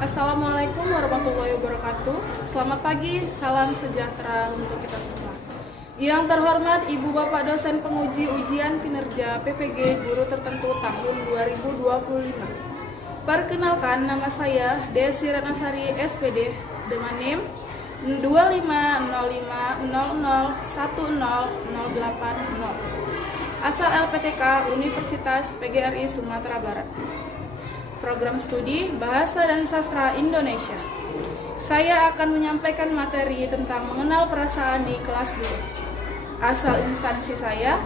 Assalamualaikum warahmatullahi wabarakatuh. Selamat pagi, salam sejahtera untuk kita semua. Yang terhormat Ibu Bapak dosen penguji ujian kinerja PPG guru tertentu tahun 2025. Perkenalkan, nama saya Desi Renasari SPD dengan NIM 2505001080. Asal LPTK Universitas PGRI Sumatera Barat. Program studi Bahasa dan Sastra Indonesia. Saya akan menyampaikan materi tentang mengenal perasaan di kelas dulu. Asal instansi saya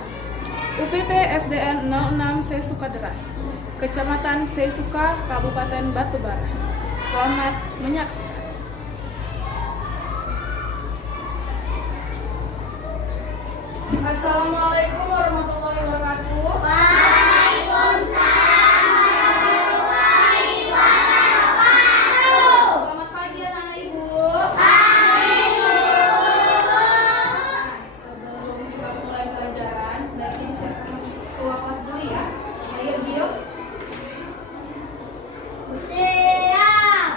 UPT SDN 06 Sesukaderas, Kecamatan Sesuka, Kabupaten Batubara. Selamat menyaksikan. Assalamualaikum warahmatullahi wabarakatuh. Waalaikumsalam. Selamat pagi anak-anak ibu. Sebelum kita mulai pelajaran, sebaiknya disiapkan keluar kelas dulu ya. Ayo Gio. Siap.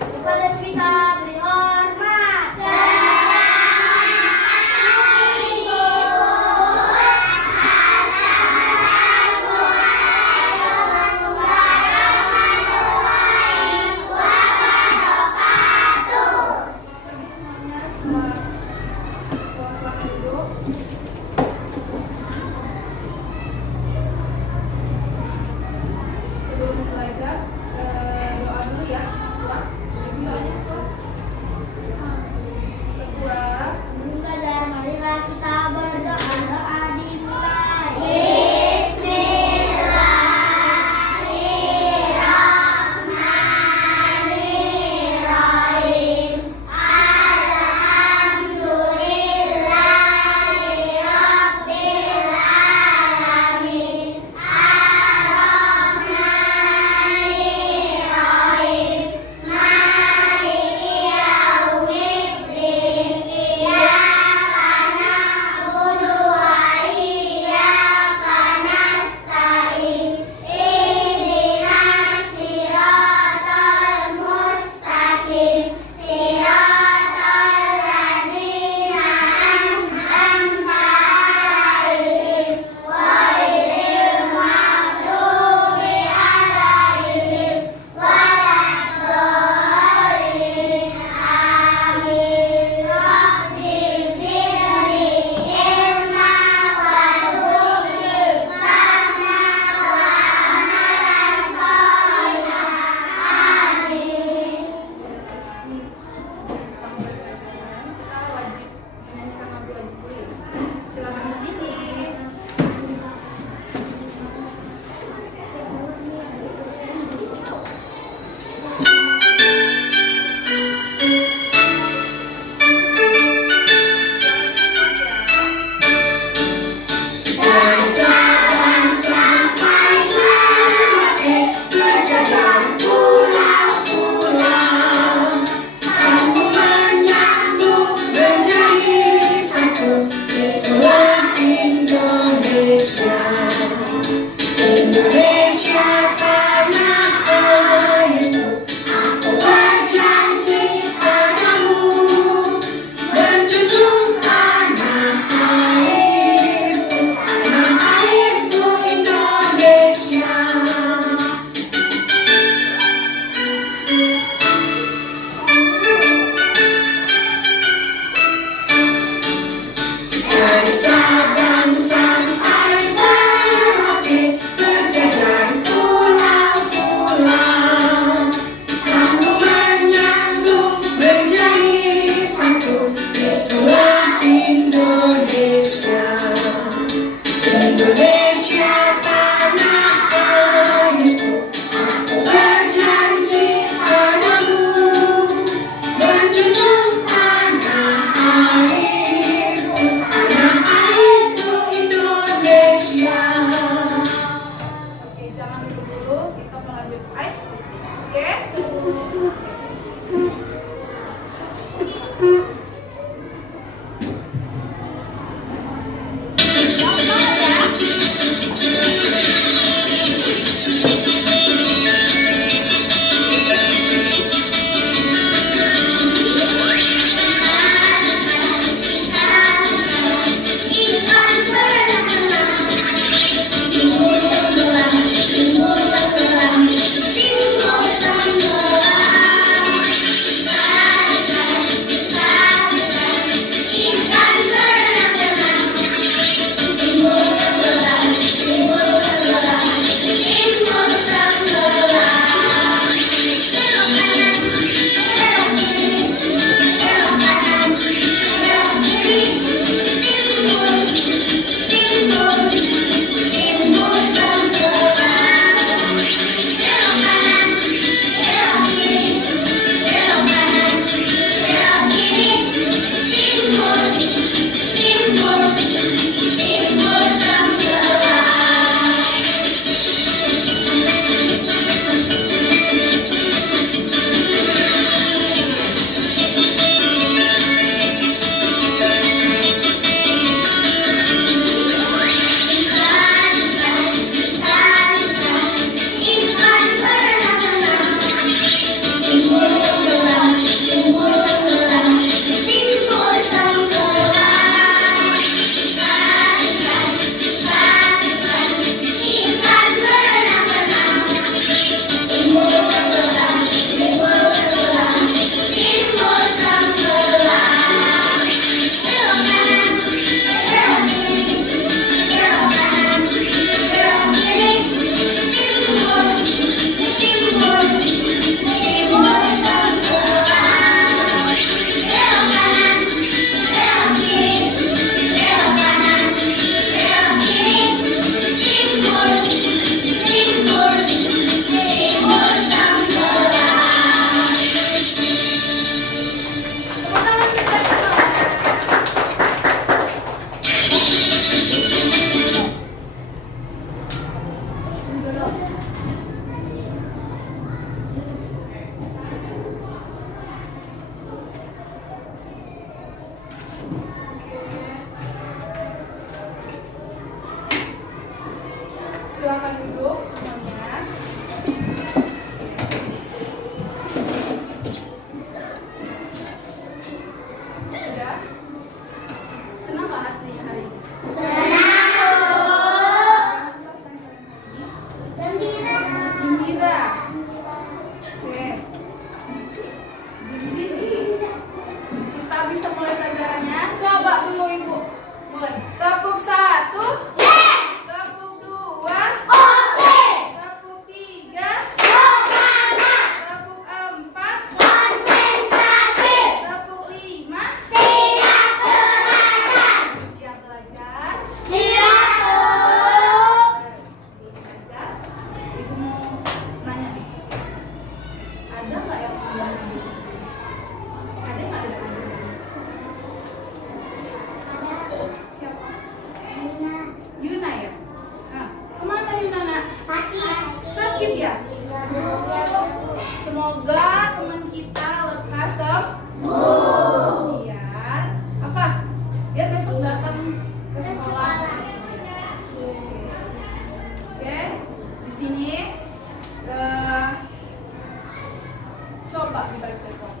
Kepada kita beri hormat. Selamat pagi Bu. sakit ya? Semoga teman kita lekas sembuh. Biar apa? Biar besok datang ke sekolah. Oke, di sini coba dibaca kok.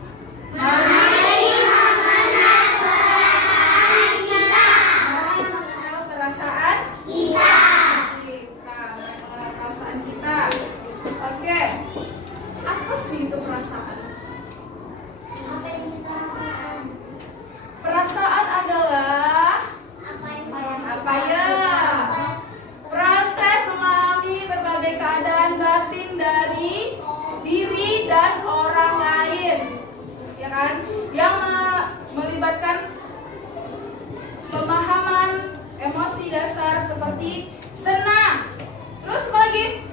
Mari mengenal perasaan kita. Mengenal perasaan kita. Mengenal perasaan kita. Oke. Apa sih itu perasaan? Apa yang kita rasakan? Perasaan adalah apa ya? Proses memahami berbagai keadaan batin dari diri dan orang lain, ya kan? Yang melibatkan pemahaman emosi dasar seperti senang, terus apa lagi?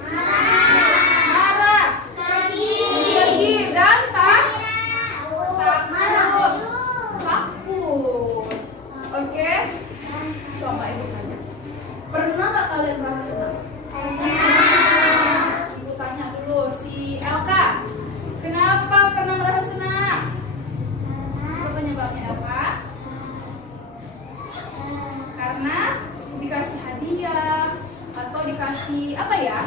Marah, sedih, dan takut. Oke, coba ibu tanya. Pernah nggak kalian merasa senang? Ibu tanya dulu si Elka. Kenapa pernah merasa senang? Apa penyebabnya Elka? Karena dikasih hadiah atau dikasih apa ya?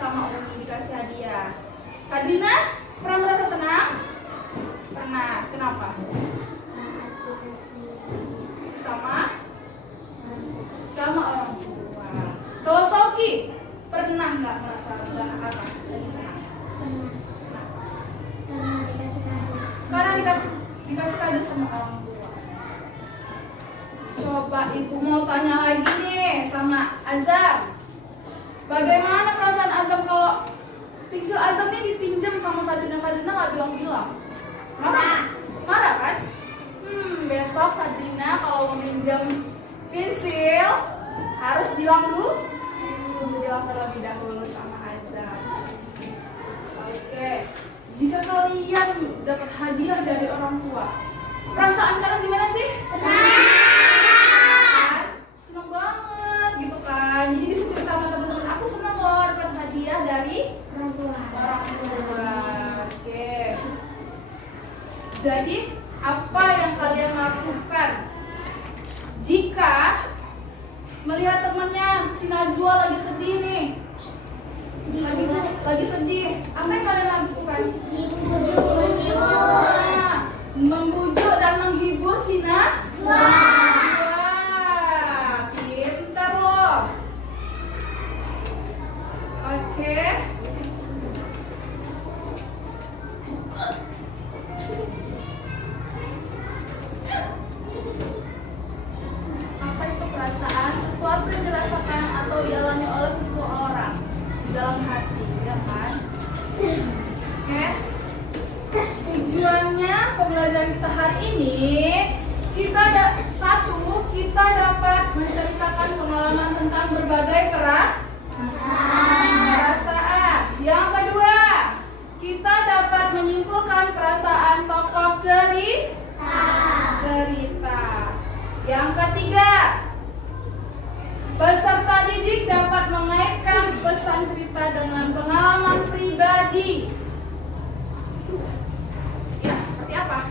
Sama Umi dikasih hadiah. Sadrina pernah merasa senang? Pernah. Kenapa? Sama orang tua. Kalau Sauki pernah nggak merasa apa? Lagi senang? Karena dikasih kado sama orang tua. Coba ibu mau tanya lagi nih sama Azam. Bagaimana perasaan Azam kalau pensil Azam ini dipinjam sama Sadrina nggak bilang-bilang? Marah kan? Besok Sadrina kalau meminjam pensil harus bilang terlebih dahulu sama Azam. Oke. Jika kalian dapat hadiah dari orang tua, perasaan kalian gimana sih? Senang banget gitu kan. Jadi bisa cerita sama teman-teman, aku senang loh dapat hadiah dari orang tua. Oke. Jadi apa yang kalian lakukan jika melihat temannya si Najwa lagi sedih nih? Lagi sedih, apa yang kalian lakukan? Membujuk dan menghibur si Najwa. Wah, pintar loh. Oke. Apa itu perasaan? Sesuatu yang dirasakan atau dialami oleh seseorang di dalam hati, ya kan? Oke. Tujuannya pembelajaran kita hari ini, kita dapat menceritakan pengalaman tentang berbagai perasaan. Yang kedua, kita dapat menyimpulkan perasaan tokoh cerita. Yang ketiga, peserta didik dapat mengaitkan pesan cerita dengan pengalaman pribadi. Ya, seperti apa?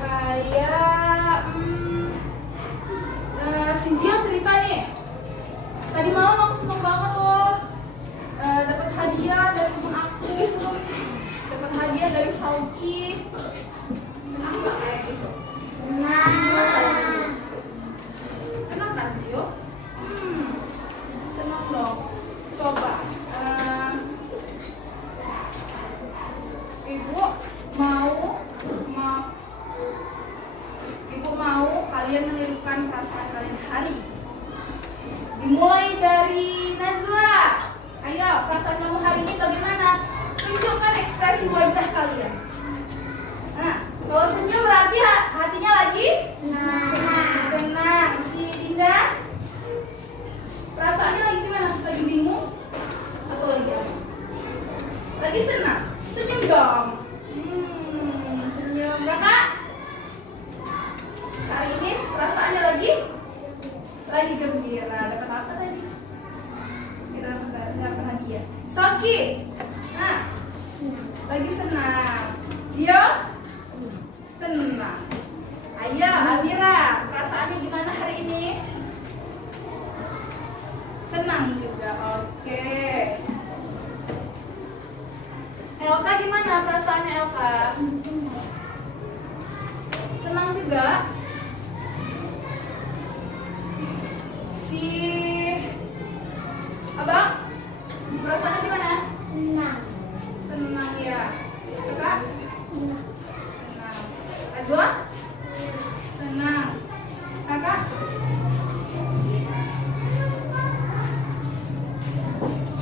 Kayak si Zio cerita nih. Tadi malam aku seneng banget loh. Dapat hadiah dari teman aku. Dapat hadiah dari Sauki. Senang gak kayak gitu? Senang kan Zio? Senang dong. Coba Ibu mau kalian menirukan perasaan kalian hari. Dimulai dari Najwa. Ayo, perasaan kamu hari ini bagaimana? Tunjukkan ekspresi wajah kalian. Nah, kalau senyum berarti hatinya lagi senang. Si Dinda, perasaannya lagi gimana? Lagi bingung atau lagi apa? Lagi senang. Senyum dong. Senyum. Kakak, hari ini perasaannya lagi gembira. Dapat apa tadi? Oki. Nah, lagi senang. Zio? Senang. Ayo, Amira, perasaannya gimana hari ini? Senang juga, oke. Elka gimana perasaannya Elka? Senang juga. Si Abang, perasaannya gimana? Senang. Senang ya. Itu Kak? Senang. Senang. Azwa? Senang. Kakak?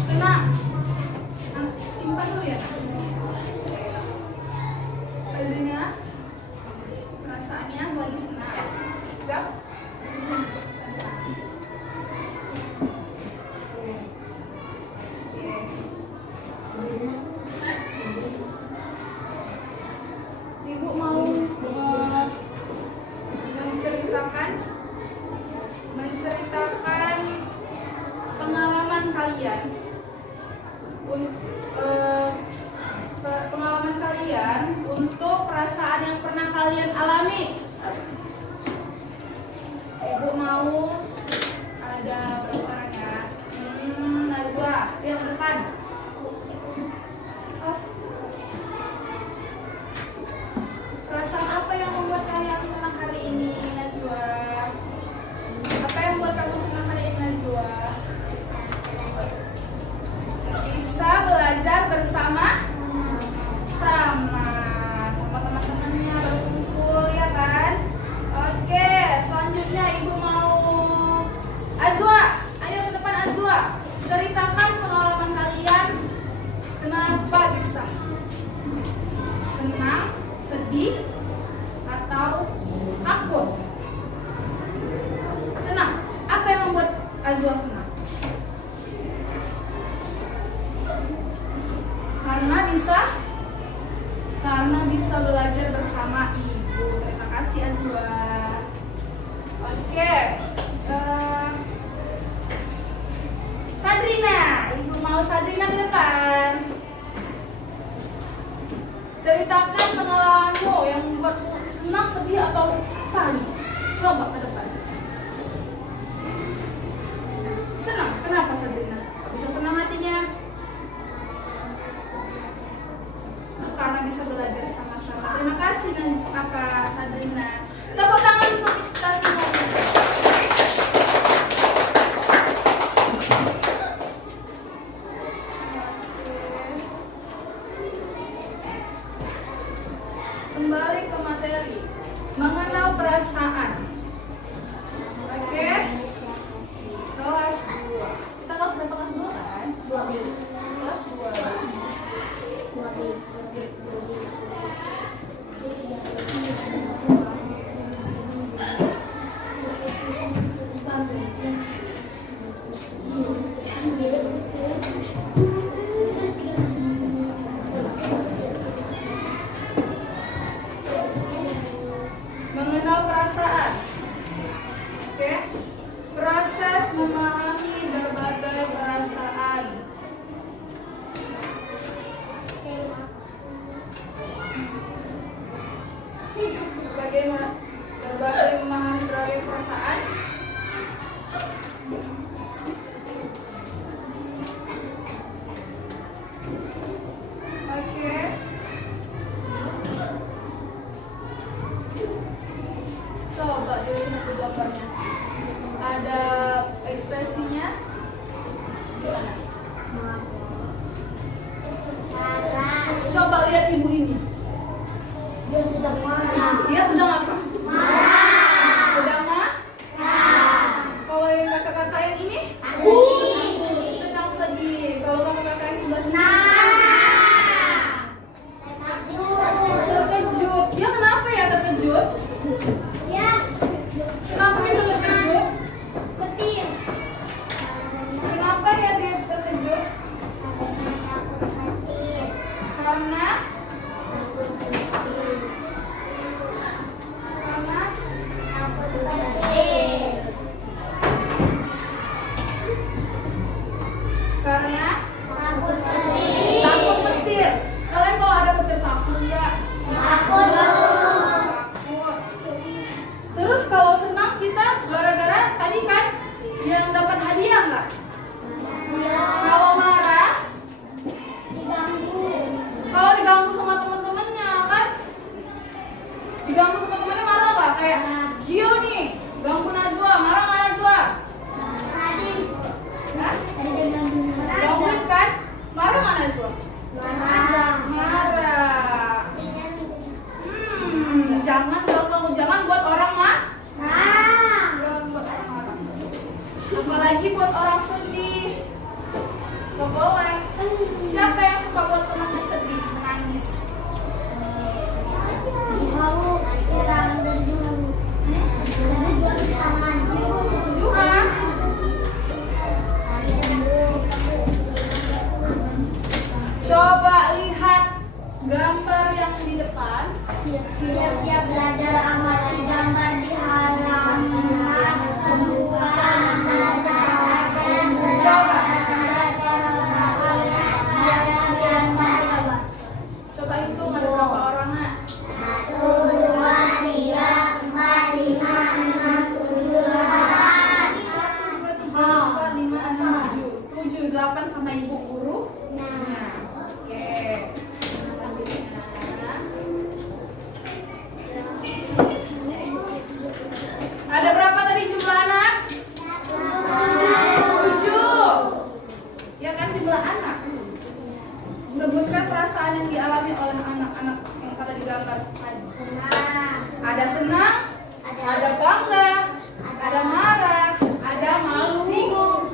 Senang. Simpan dulu ya. Adrina, perasaannya lagi senang. Zap? Senang. Ibu mau menceritakan pengalaman kalian untuk perasaan yang pernah kalian alami. Ibu mau ada berapa orang ya? Najwa, yang depan. Perasaan apa yang membuat kalian senang hari ini, Najwa? Apa yang membuat kamu senang hari ini, Najwa? Bisa belajar bersama teman-temannya berkumpul ya kan? Oke, selanjutnya ibu mau Azwa, ayo ke depan Azwa. Ceritakan pengalaman kalian kenapa bisa senang, sedih, atau takut. Senang. Apa yang membuat Azwa senang? Karena bisa belajar bersama ibu. Terima kasih Azwa. Oke. Sadrina, ibu mau Sadrina ke depan. Ceritakan pengalamanmu yang membuatmu senang, sedih, atau apa nih? Coba ke depan. Senang, kenapa Sadrina? Bisa senang hatinya? Karena bisa belajar sama-sama. Terima kasih Kakak Sadrina. Tepuk tangan untuk kita semuanya. Kembali ke materi, mengenal perasaan. Oke, kelas 2. Kita kelas berapa? Kelas 2 kan? 2. Kelas 2. Mengenal perasaan. Oke. Proses memahami berbagai perasaan. Berbagai memahami berbagai perasaan. Oke. Coba dilihat gambarnya. Ada ekspresinya. Gimana? Coba lihat ibu ini. Dia sudah marah. Dia sedang apa? Marah. Sedang marah. Kalau yang kakak-kakak yang ini? Sedih. Sedang sedih. Kalau kakak-kakak yang sebelah sini? Terkejut. Dia kenapa ya terkejut? Ya. Kenapa dia terkejut? Petir. Kenapa ya dia terkejut? Karena Najwa? Marah. Marah. Jangan dong kamu, jangan buat orang marah. Jangan buat orang marah. Apalagi buat orang sedih. Gak boleh. Siapa yang suka buat temannya sedih, menangis? Zuha. Coba lihat gambar yang di depan. Siap-siap belajar amati gambar di halaman. Pembukaan belajar. Coba. Coba hitung ada berapa orang, Nak? 1, 2, 3, 4, 5, 6, 7, 8. 1, 2, 3, 4, 5, 6, 7, 8 sama ibu guru. Nah, oke. Ada berapa tadi jumlah anak? 7. Ya kan jumlah anak. Sebutkan perasaan yang dialami oleh anak-anak yang pada digambar. Ada senang, ada bangga, ada marah, ada malu,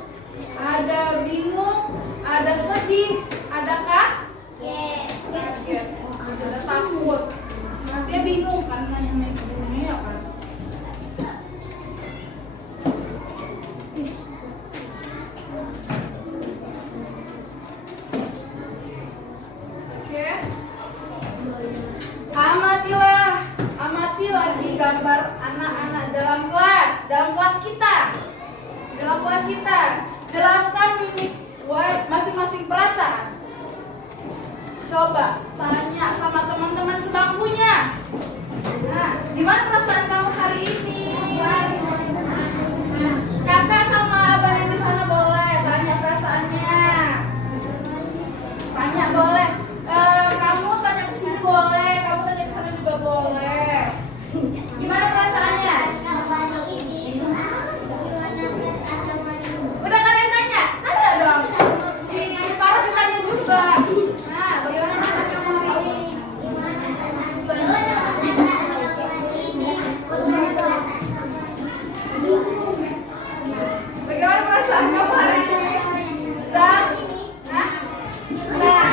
ada bingung, ada sedih, ada kaget, ada takut. Nah, dia bingung kan nanya ibunya ya kan. Oke. Amati lagi gambar anak-anak dalam kelas kita. Dalam kelas kita, jelaskan mimik masing-masing perasaan. Coba tanya sama teman-teman sebangkunya. Nah, gimana perasaan kamu hari ini? Kakak sama abang yang di sana boleh tanya perasaannya. Tanya boleh. Kamu tanya ke sini boleh, kamu tanya ke sana juga boleh. Gimana perasaannya? Udah kalian tanya? Ada dong. Si Farah tanya juga. Nah, bagaimana perasaan kamu hari ini? Bagaimana perasaan kamu hari ini? Zah? Hah? Nah.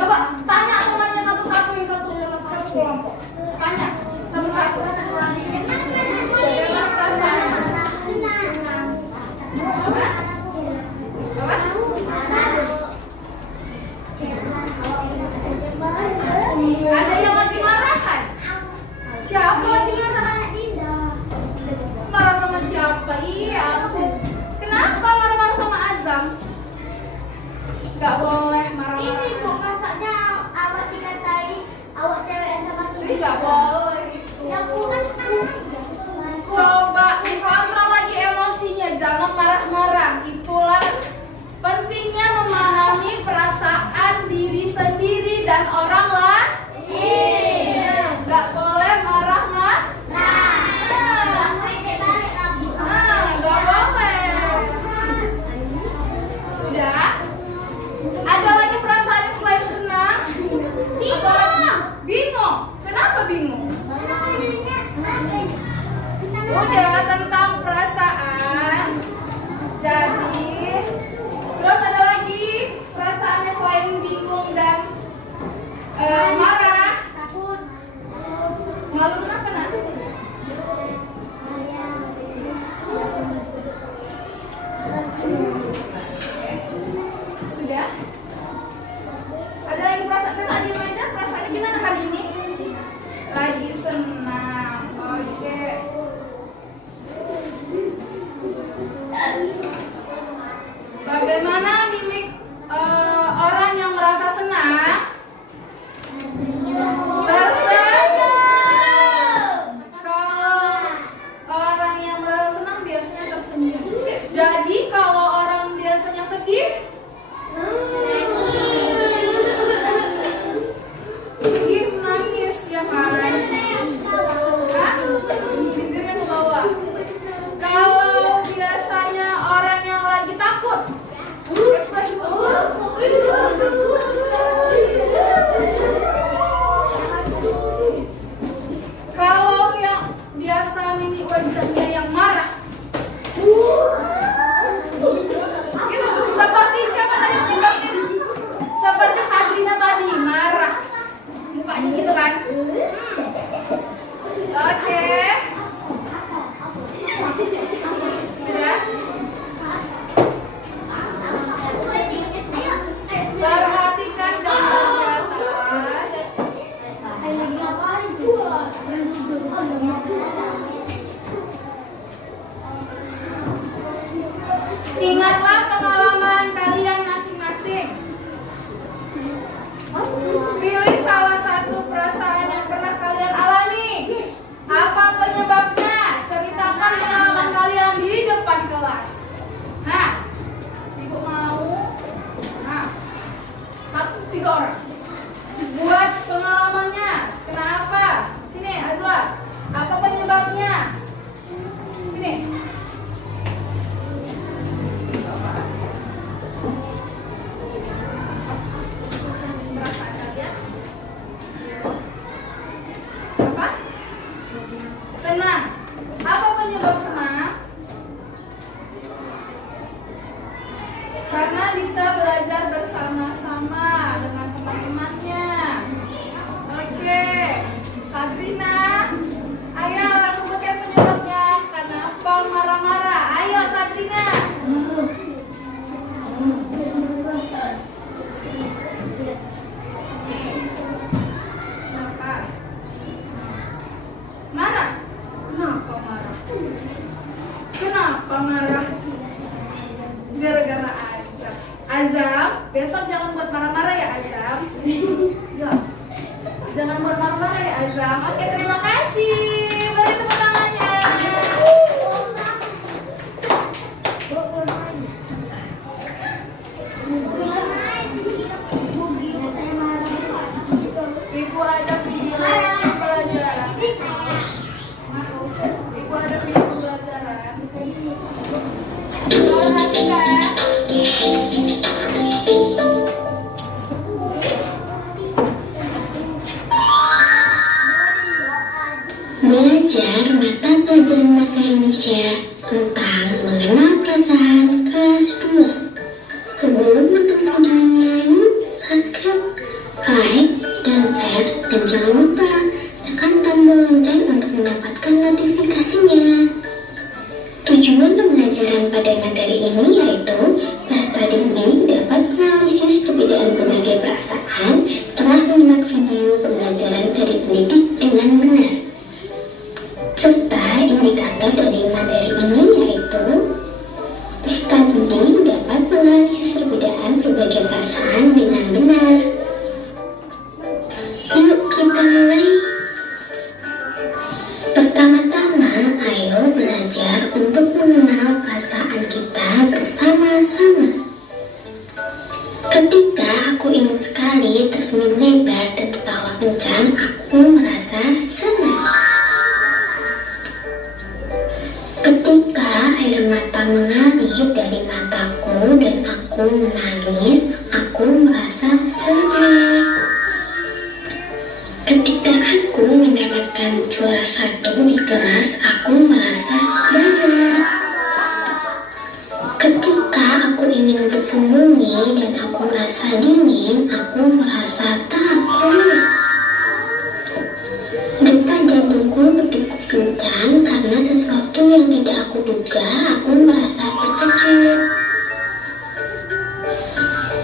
Coba tanya temannya satu-satu yang satu kelompok. Tanya satu-satu. Bagaimana perasaan? Apa? Ada yang lagi marah kan? Siapa lagi marah? Marah sama siapa? Iya aku. Kenapa marah-marah sama Azam? Gak boleh marah-marah. Ini kok masaknya awak dikatai awak cewekan sama si Gak boleh itu. Ya bukan. Coba kontrol lagi emosinya, jangan marah-marah. Itulah pentingnya memahami perasaan diri sendiri dan orang lain. Gak boleh marah-marah. Gak boleh. Sudah? Ada lagi perasaan yang selain senang? Bingung. Kenapa bingung? Udah tentang perasaan. Jadi, terus ada lagi perasaannya selain bingung dan marah. Takut. Malu kenapa nak? Sudah? Ada lagi perasaan? Saya lagi aja perasaannya gimana hari ini? Lagi senang. Oke. Bagaimana mimik orang yang merasa senang? Kalau orang yang merasa senang biasanya tersenyum. Jadi kalau orang biasanya sedih, sedih menangis ya kan? Bibirnya ke bawah. Kalau biasa wajahnya yang marah. Gitu, seperti siapa tadi sifatnya? Seperti Sabrina tadi, marah. Mukanya gitu kan? Oke. Sudah? Perhatikan gambar di atas. Ingatlah pengalaman kalian masing-masing. Pilih salah satu perasaan yang pernah kalian alami. Apa penyebabnya? Ceritakan pengalaman kalian di depan kelas. Nah, Ibu mau. Nah, 3 orang. Buat pengalamannya. Kenapa? Sini, Azwa. Apa penyebabnya? Sini. Perasaan kalian? Apa? Senang. Apa penyebab senang? Karena bisa belajar bersama-sama dengan teman-temannya. Oke, Sabrina, ayo sebutkan penyebabnya. Kenapa marah-marah? Ayo Sabrina. Kenapa? Marah? Kenapa marah? Kenapa marah? Gara-gara Azam. Azam, besok jangan buat marah-marah ya Azam. Ya. Jangan buat marah-marah ya Azam. Oke, terima kasih. Beri tepuk tangannya. Ibu ada video pelajaran. Ibu ada video pelajaran. Perhatikan. Belajar mata pelajaran bahasa Indonesia tentang mengenal perasaan kelas 2. Sebelum menonton videonya, yuk subscribe, like, dan share, dan jangan lupa tekan tombol lonceng untuk mendapatkan notifikasinya. Tujuan pembelajaran pada materi ini yaitu peserta didik dapat menganalisis perbedaan berbagai perasaan setelah menyimak video pembelajaran dari pendidik dengan benar. Serta indikator dari materi ini yaitu peserta didik dapat menganalisis perbedaan berbagai perasaan dengan benar. Yuk kita mulai. Pertama-tama, ayo belajar untuk mengenal perasaan kita bersama-sama. Ketika aku ingin sekali tersenyum lebar dan tertawa kencang, aku merasa senang. Ketika air mata mengalir dari mataku dan aku menangis, aku merasa sedih. Ketika aku mendapatkan juara 1 di kelas, aku merasa bangga. Ketika aku ingin bersembunyi dan aku merasa dingin, aku merasa takut. Detak jantungku berdegup kencang karena sesuatu yang tidak aku duga, aku merasa terkejut.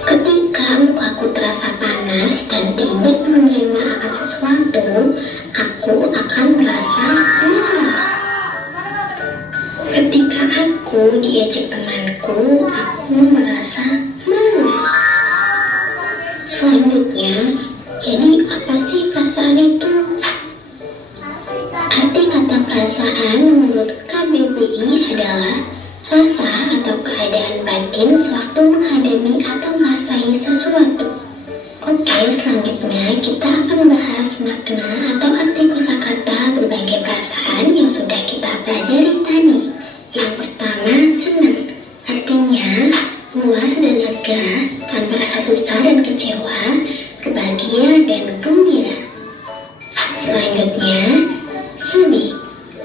Ketika mukaku terasa panas dan tidak menerima akan sesuatu, aku akan merasa marah. Ketika aku diajak temanku, aku merasa malu. Selanjutnya, jadi apa sih perasaan itu? Arti kata perasaan menurut KBBI adalah rasa atau keadaan batin sewaktu menghadapi atau merasai sesuatu. Oke, selanjutnya kita akan bahas makna atau arti kosakata berbagai perasaan yang sudah kita pelajari tadi. Yang pertama, senang. Artinya puas dan lega tanpa rasa susah dan kecewa, berbahagia dan gembira. Selanjutnya, sedih.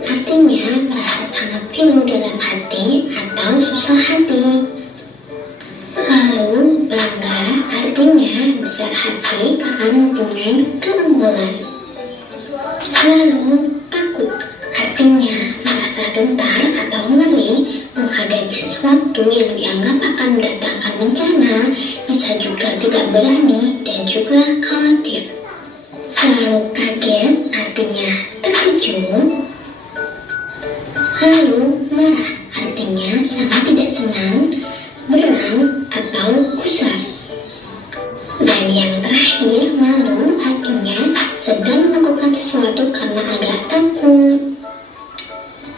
Artinya merasa sangat pilu dalam hati atau susah hati. Lalu bangga artinya besar hati karena mempunyai keunggulan. Lalu takut artinya merasa gentar atau ngeri menghadapi sesuatu yang dianggap akan mendatangkan bencana, bisa juga tidak berani dan juga khawatir. Lalu kaget artinya terkejut. Lalu marah artinya sangat tidak senang, berang atau gusar. Dan yang terakhir, malu artinya sedang melakukan sesuatu karena agak takut.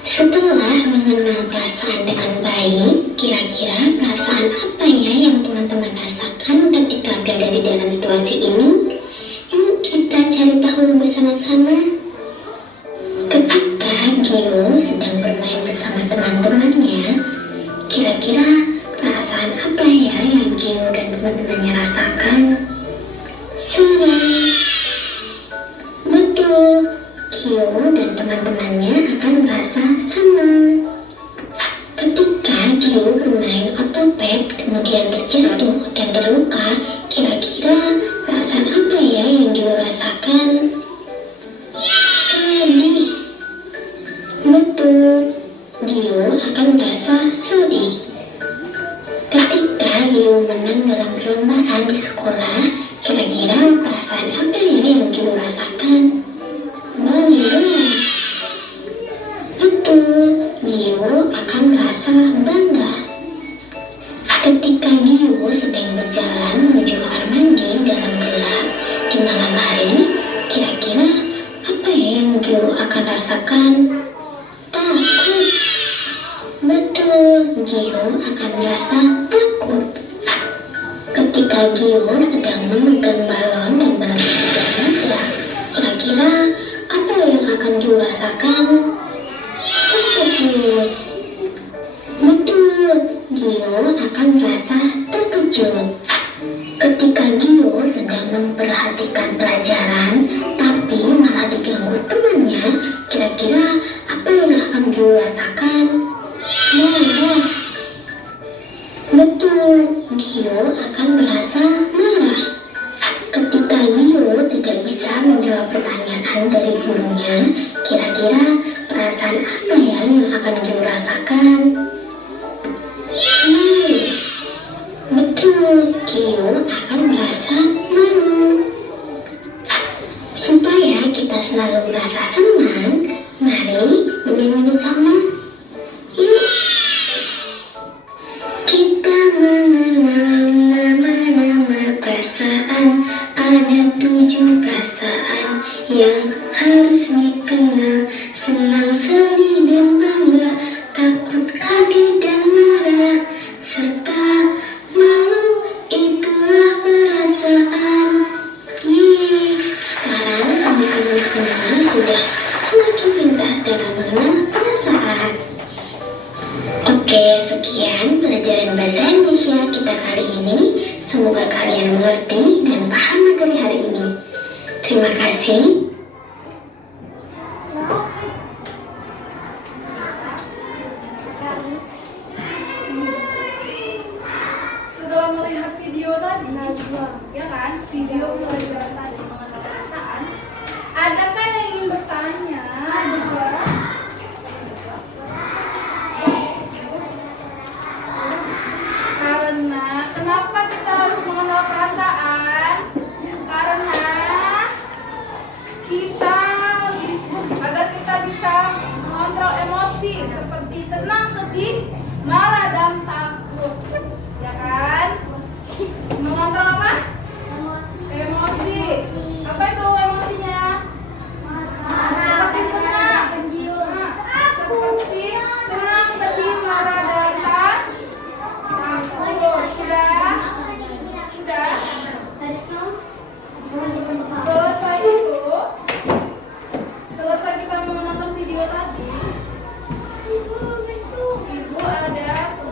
Setelah mengenal perasaan dengan baik, kira-kira perasaan apa ya yang teman-teman rasakan ketika berada di dalam situasi ini? Yuk kita cari tahu bersama-sama. Ketika Gio sedang bermain bersama teman-temannya, kira-kira perasaan apa ya yang Gio dan teman-temannya rasakan? Senang. Betul, Gio dan teman-temannya akan merasa senang. Ketika Gio bermain otopet kemudian terjatuh dan terluka, kira-kira perasaan apa ya yang Gio rasakan? Sedih. Betul, Gio akan merasa sedih. Ketika Gio menang dalam perlombaan di sekolah, kira-kira perasaan apa ya yang Gio rasakan? Bangga. Betul, Gio akan merasa bangga. Ketika Gio sedang berjalan menuju kamar mandi dalam gelap di malam hari, kira-kira apa ya yang Gio akan rasakan? Takut. Betul, Gio akan merasa takut. Ketika Gio sedang memegang balon dan balon sedang meledak, kira-kira apa yang akan Gio rasakan? Terkejut. Betul, Gio akan merasa terkejut. Ketika Gio sedang memperhatikan pelajaran, tapi malah diganggu temannya, kira-kira apa yang akan Gio rasakan? Marah. Betul, Gio akan merasa marah. Ketika Gio tidak bisa menjawab pertanyaan dari gurunya, kira-kira perasaan apa ya yang akan Gio rasakan? Malu. Betul, Gio akan merasa malu. Supaya kita selalu merasa senang, mari menyanyi bersama. Yuk. Kita mengenal nama-nama perasaan. Ada 7 perasaan yang harus dikenal. Senang, sedih, dan bangga, takut, kaget, dan marah, serta malu. Itulah perasaan. Sekarang teman-teman semua sudah semakin pintar dalam mengenal perasaan. Oke, sekian pelajaran bahasa Indonesia kita kali ini. Semoga kalian mengerti dan paham materi hari ini. Terima kasih. Setelah melihat video tadi, ya kan, video pelajaran tadi mengenal perasaan, adakah yang ingin bertanya? Karena kenapa kita harus mengenal perasaan? Karena agar kita bisa mengontrol emosi seperti senang, sedih, marah, dan takut, ya kan? Mengontrol apa? Emosi. Apa itu emosinya? Seperti senang, seperti senang, sedih, marah, dan takut. Sudah? Selesai kita menonton video tadi, Ibu ada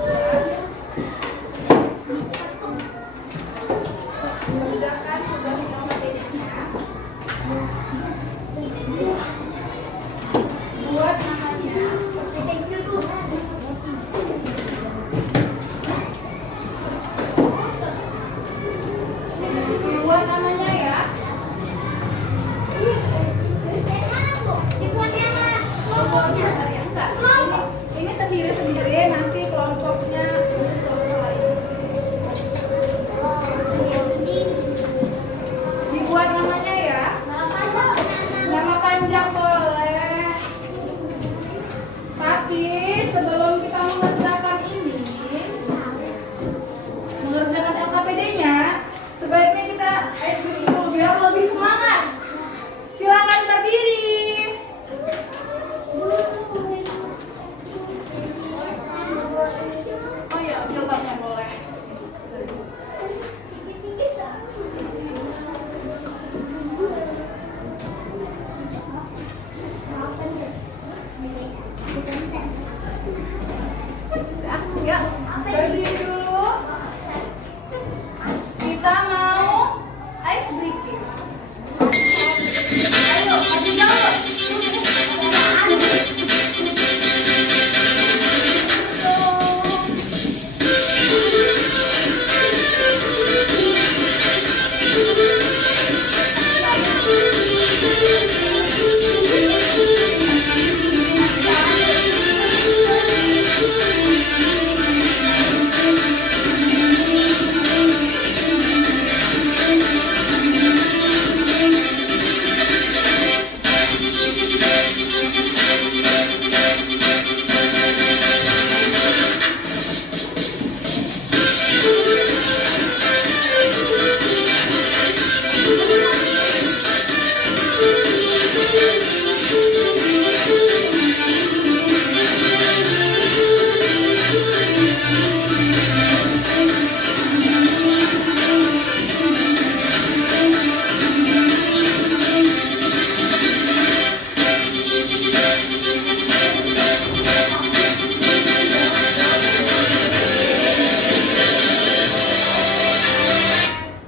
sebelum kita mengerjakan ini, mengerjakan LKPD-nya, sebaiknya kita icebreaking dulu biar lebih semangat. Silakan berdiri. Oh ya, jilbabnya boleh. Ya, berdiri dulu. Kita mau ice breaking. Ayo, maju jauh.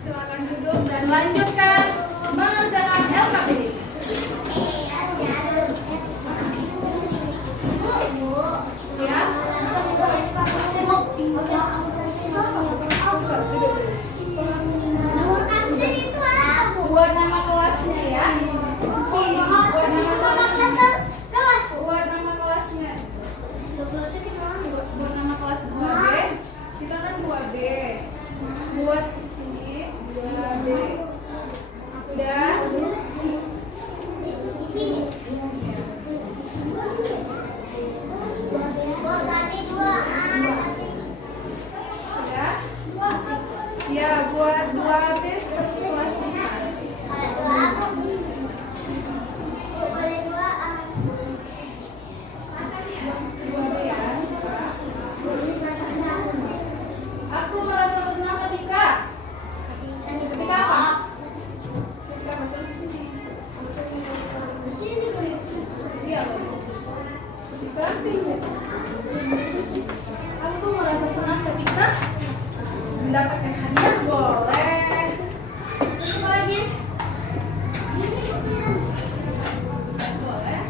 Silakan duduk dan lanjutkan mengerjakan LKPD. Ya. Buat nama kelasnya ya. Buat nama kelasnya. Buat nama kelasnya. Buat nama kelas 2B. Kita kan 2B. Buat sini 2B. Sudah? Sudah? Ya, buat 2B seperti kelas 5. 2B ya. Aku merasa senang ketika apa? Ketika betul sini. Iya, bagus. Ketika aku merasa senang ketika mendapatkan hadiah, boleh. Terus apa lagi? Boleh.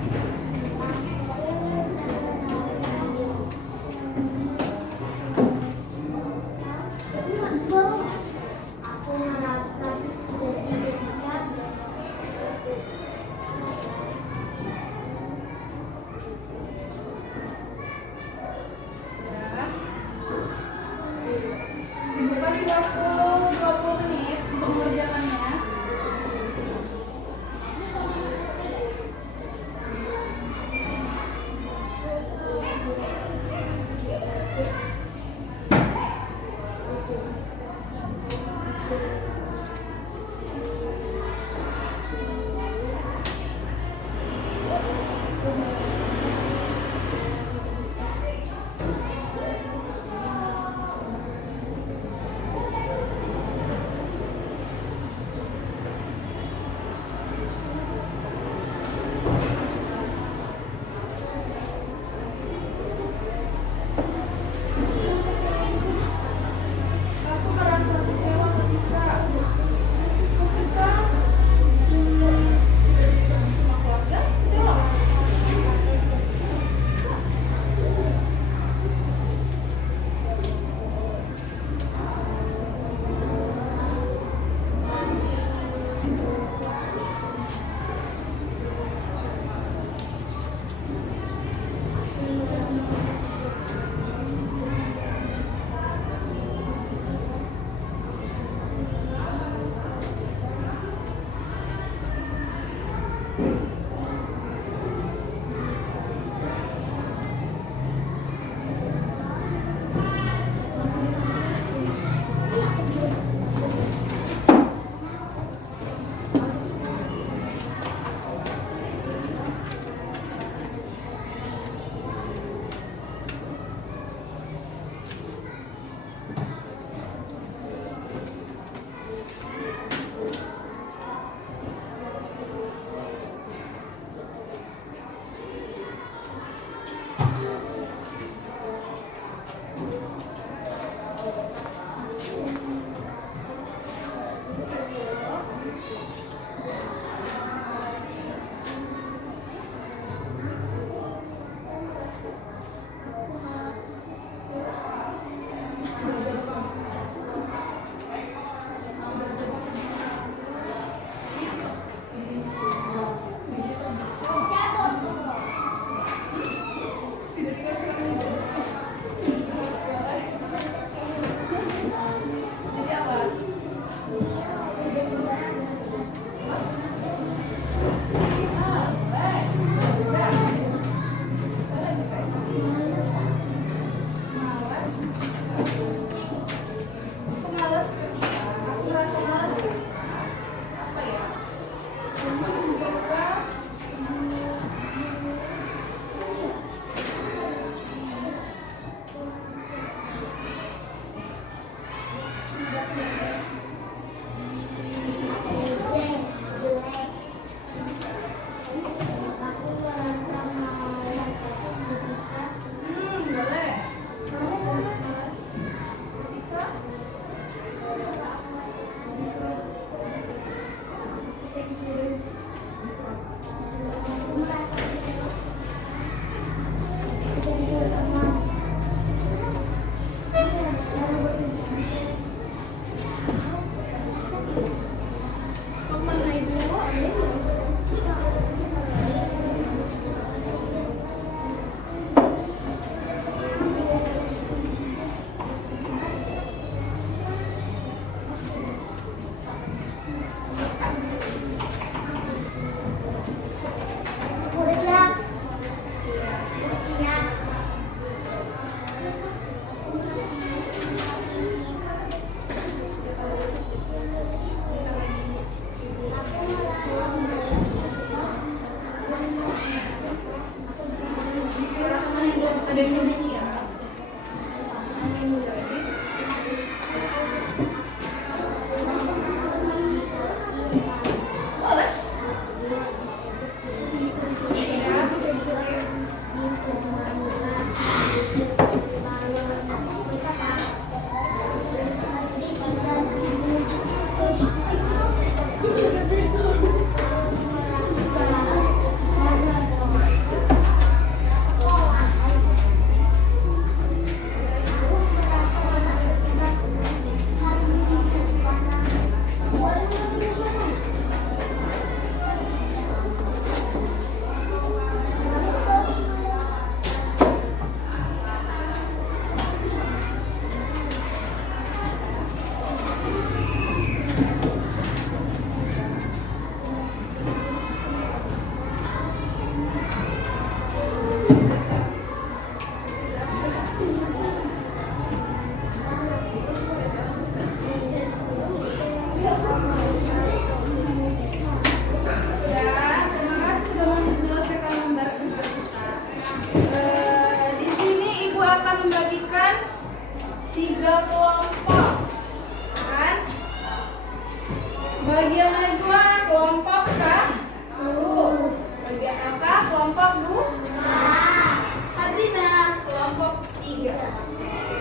Sudah. Ibu kasih waktu Ada yang belum siap. Boleh? Ya, bisa ikutin. Membagikan 3 kelompok, kan? Bagian Najwa kelompok 1, bagian Aka kelompok 2, Sabrina kelompok 3.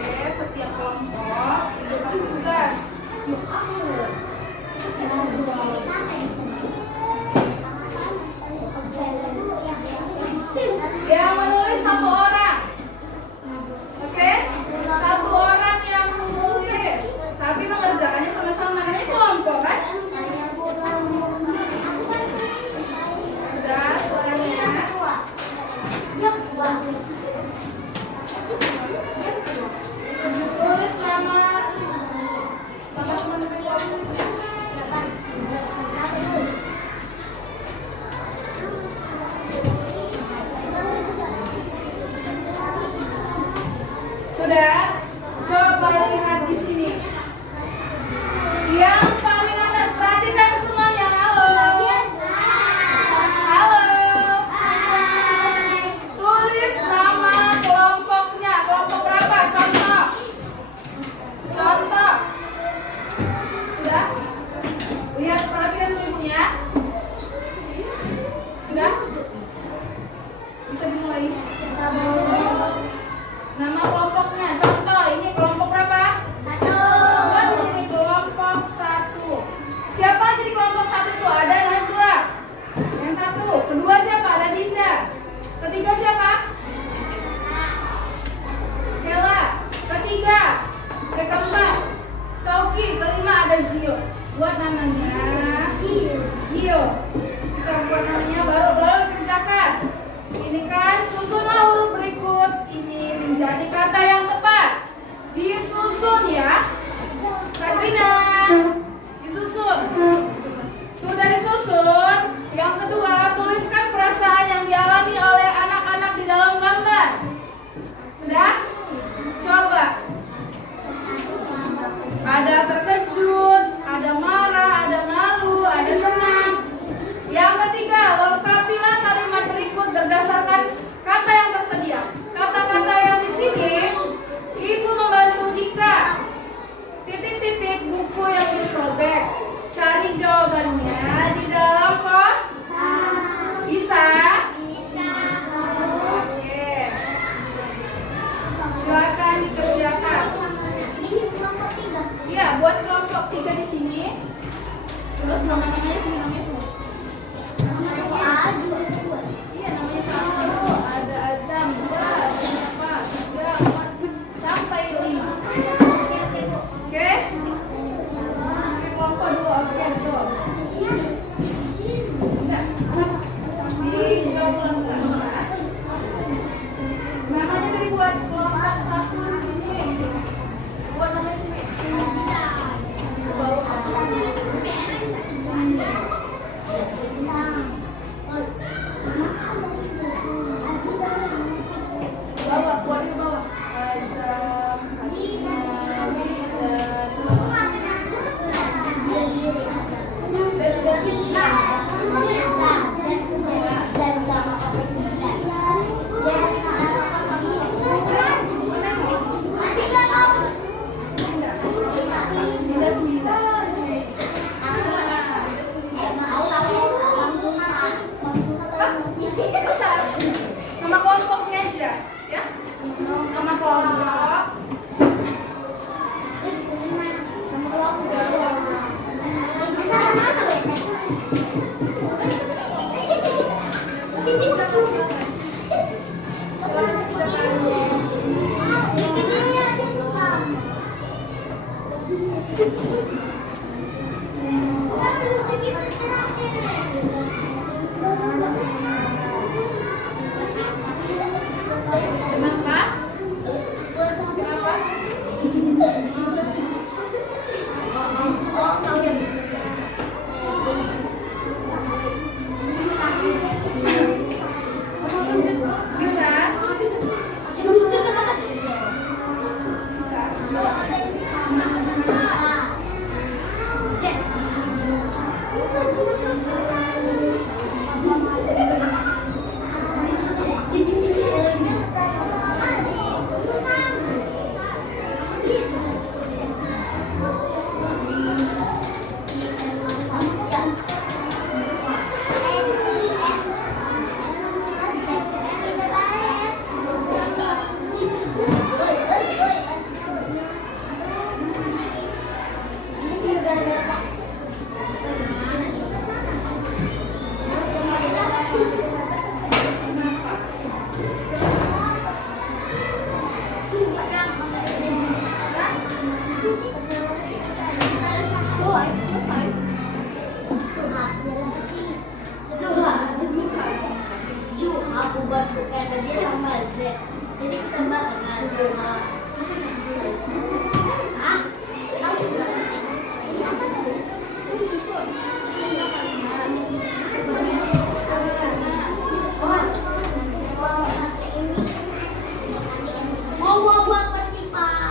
Oke, setiap kelompok dibagi tugas. Yang menulis 1 orang. Oke, 1 orang yang menulis, tapi mengerjakannya sama-sama. Namanya kelompok, kan? Sudah, suaranya. Tulis nama teman-teman kelompoknya. Sudah, coba lihat di sini. Yang paling atas, perhatikan semuanya. Halo. Halo. Tulis nama kelompoknya. Kelompok berapa? Contoh. Contoh. Sudah? Lihat, perhatikan dulu ibunya. Sudah? Bisa dimulai. Nama kelompoknya, contoh ini kelompok berapa? 1. Buat di sini kelompok 1. Siapa jadi kelompok 1 itu? Ada Najwa. Yang 1. Kedua siapa? Ada Dinda. Ketiga siapa? Kela. Ketiga. Keempat Sauki. Kelima ada Zio. Buat namanya Gio. Kita buat namanya baru dikerjakan. Ini kan susunlah huruf berikut ini menjadi kata yang tepat. Disusun ya, Sabrina. Disusun. Sudah disusun. Yang kedua, tuliskan perasaan yang dialami oleh anak-anak di dalam gambar. Sudah? Coba. Ada terkejut, ada marah, ada malu, ada senang. Yang ketiga, lengkapilah kalimat berikut berdasarkan kata yang tersedia. Kata-kata yang di sini Mau buat pergi, Pak.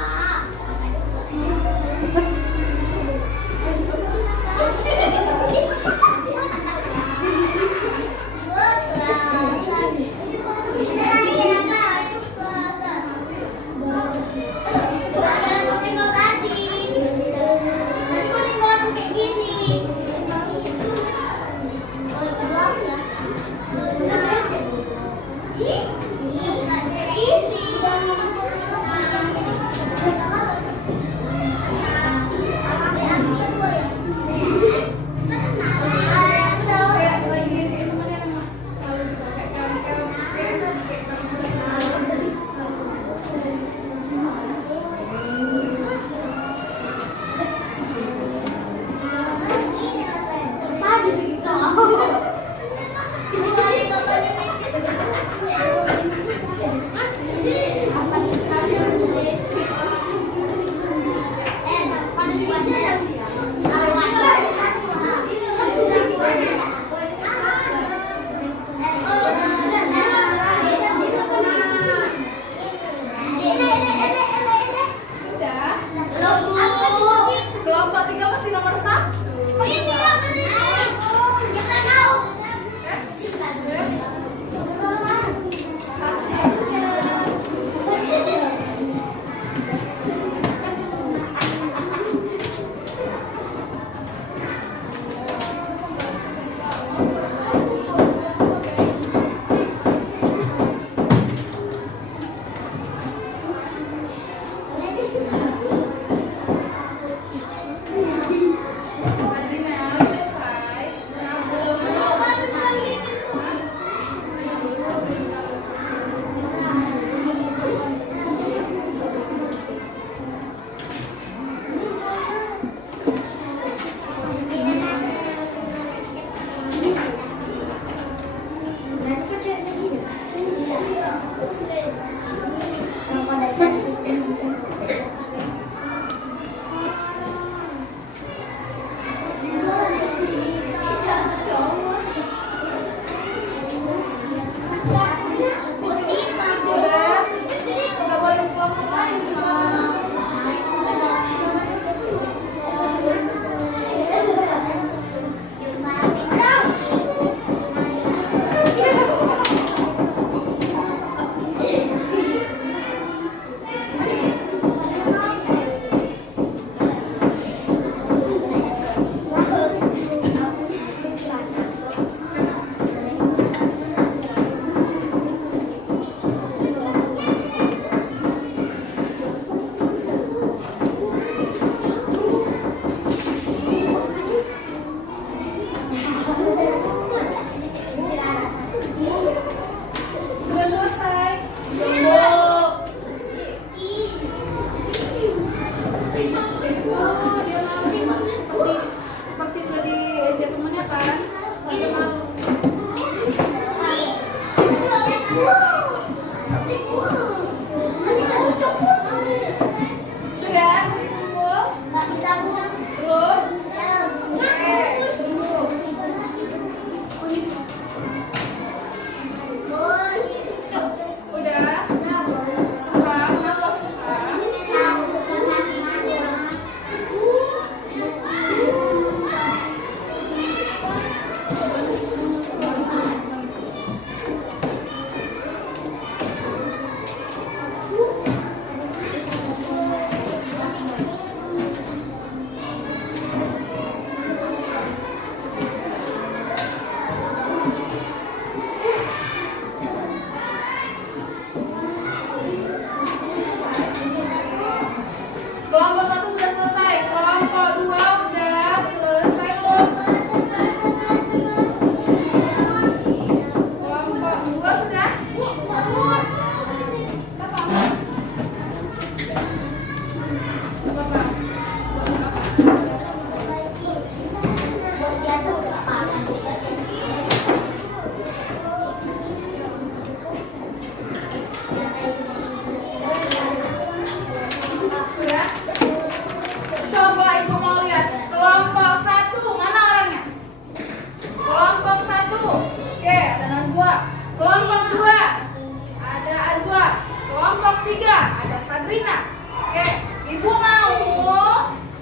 Rina. Oke, Ibu mau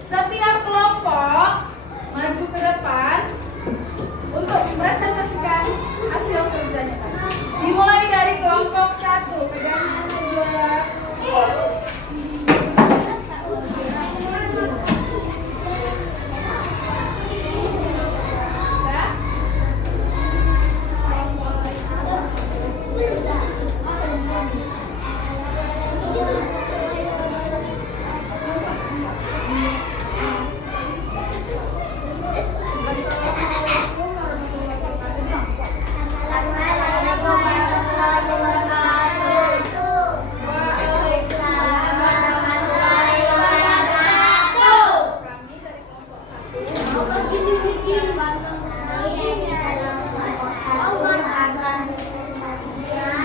setiap kelompok maju ke depan untuk mempresentasikan hasil kerjanya. Dimulai dari kelompok 1. Pegangan Najwa.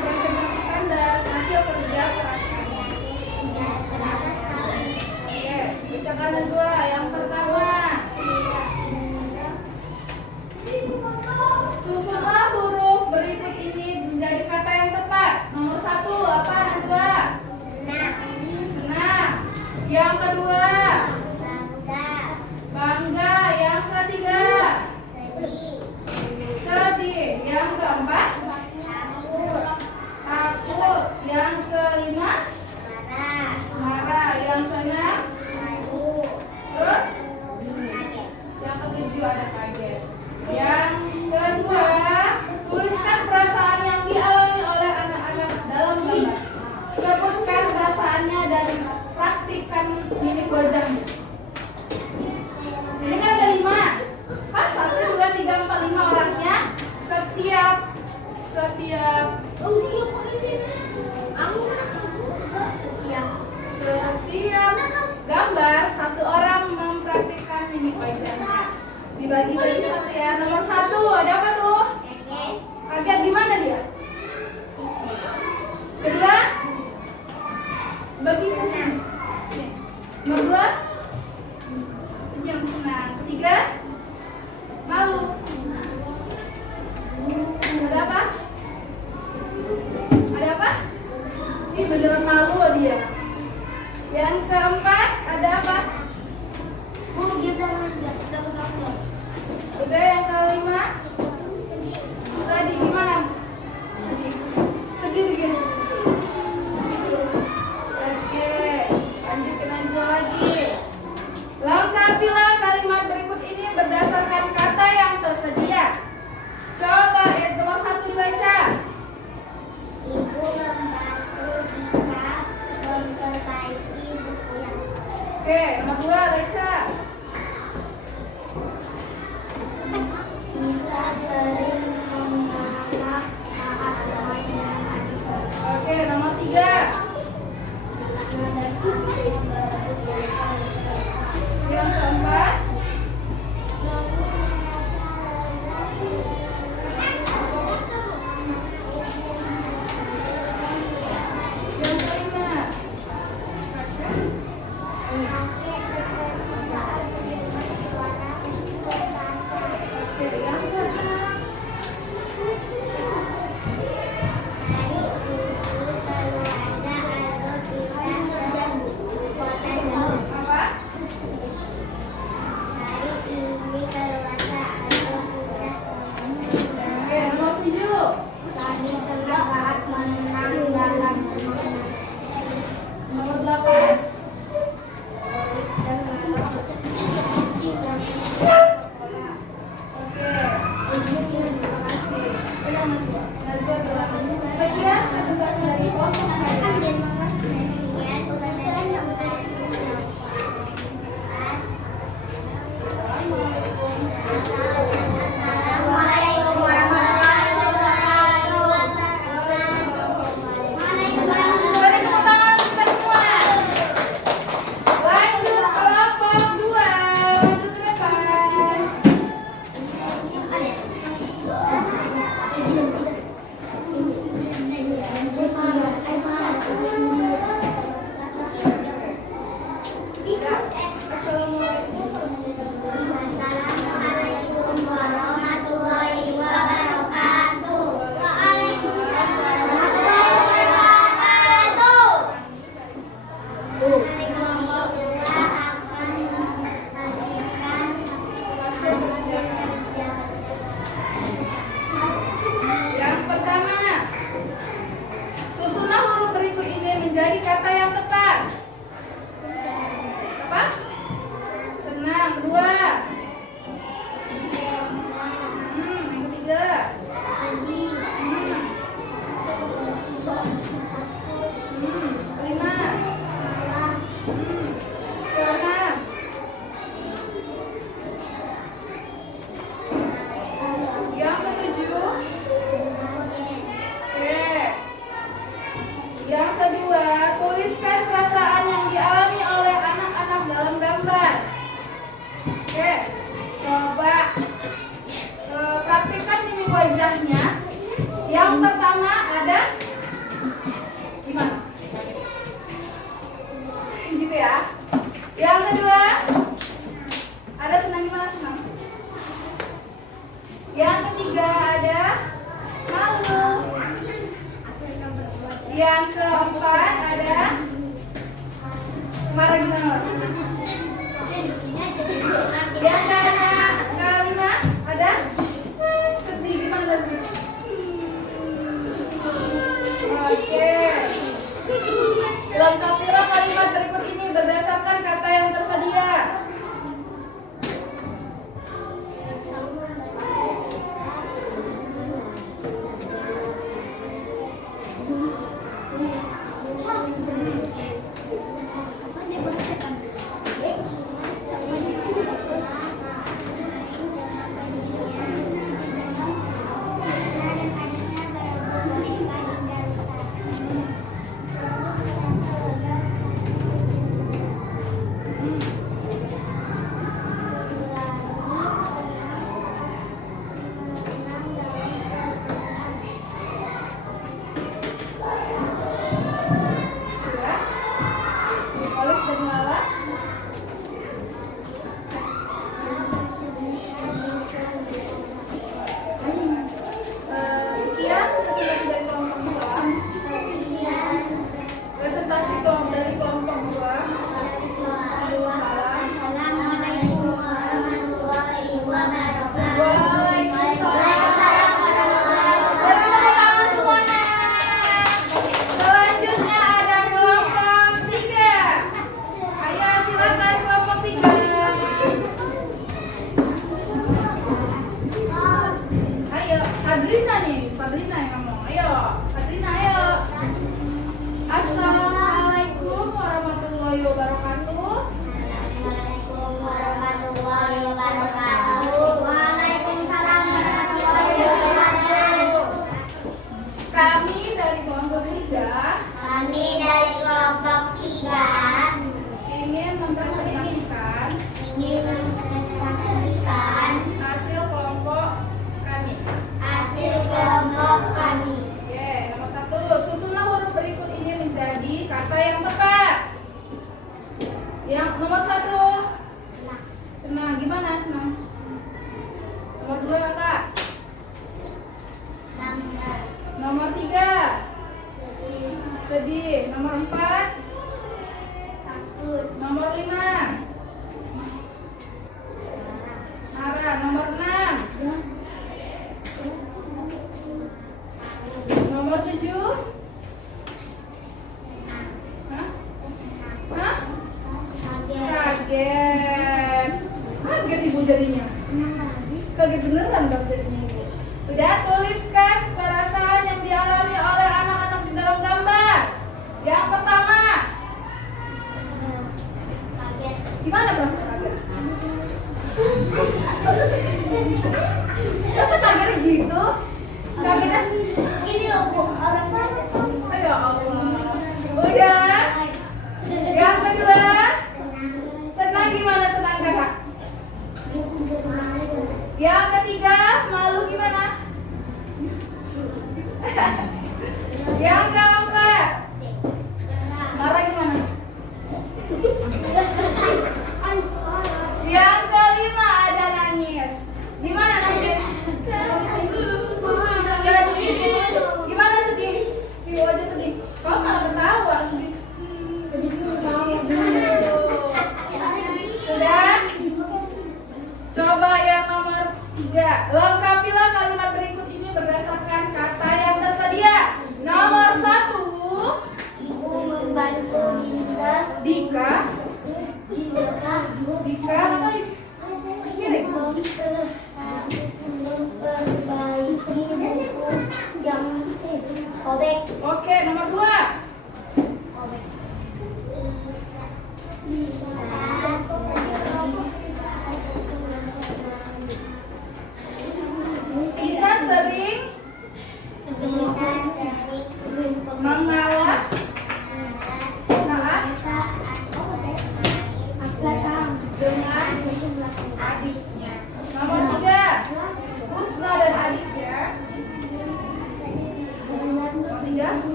Presentasikan dan hasil kerja keras kalian. Oke, bacakan Najwa yang pertama. Susunlah huruf berikut ini menjadi kata yang tepat. Nomor 1 apa Najwa? Senang. Yang kedua, bangga. Yang ketiga, sedih. Yang keempat, takut. Yang kelima, marah. Yang keenam, terus yang ketujuh ada kaget. Yang kedua, tuliskan perasaan yang dialami oleh anak-anak dalam gambar. Sebutkan perasaannya dan praktikkan mimik wajahnya. Ini kan ada 5. Pas 1, 2, 3, 4, 5 orangnya. Setiap gambar 1 orang mempraktikkan mimik wajahnya. Dibagi-bagi 1 ya. Nomor 1 ada apa tuh? Kaget gimana dia? Kedua, bagi ke sini. Nomor 2, senyum senang. Ketiga, malu. Ada apa? Ada apa? Ini beneran malu loh dia. Yang keempat ada apa? Udah. Yang kelima, sedih. Gimana? Sedih begini. Oke, lanjutkan aja lagi. Lengkapilah kalimat berikut ini berdasarkan kata yang tersedia. Coba nomor 1 dibaca. Ibu membantu Dika memperbaiki buku yang Oke, nomor 2 baca. bisa sering mengalami saat main dengan adik. Oke, nomor 3. Yang keempat, yang kelima. Oke, yang keenam. gitu ya. Yang kedua, ada senang gimana senang? Yang ketiga ada malu. Yang keempat ada marah gimana? Yang kelima ada sedih gimana sedih? Oke. Lengkapilah kalimat berikut ini berdasarkan kata yang tersedia. Sabrina yang ngomong. Ayo, Sabrina ayo. Assalamualaikum warahmatullahi wabarakatuh. Assalamualaikum warahmatullahi wabarakatuh. Waalaikumsalam warahmatullahi wabarakatuh. Kami dari kelompok 3 ingin mempresentasikan hasil kelompok kami. Oke, nomor 1, susunlah huruf berikut ini menjadi kata yang tepat. Yang nomor 1, senang. Gimana senang? Nomor 2 kakak. Nomor 3, sedih. Nomor 4, nomor 5, marah. Nomor 6, nomor 7, hah? Kaget. Kaget ibu jadinya. Kaget beneran dong jadinya ibu. Udah, tuliskan perasaan yang dialami oleh anak-anak di dalam gambar. Yang pertama, gimana perasaan kaget? Masa kagetnya gitu? Kagetnya? Ayo Allah. Udah. Yang kedua, senang gimana senang kakak? Yang ketiga, malu gimana? Yang keempat, marah gimana?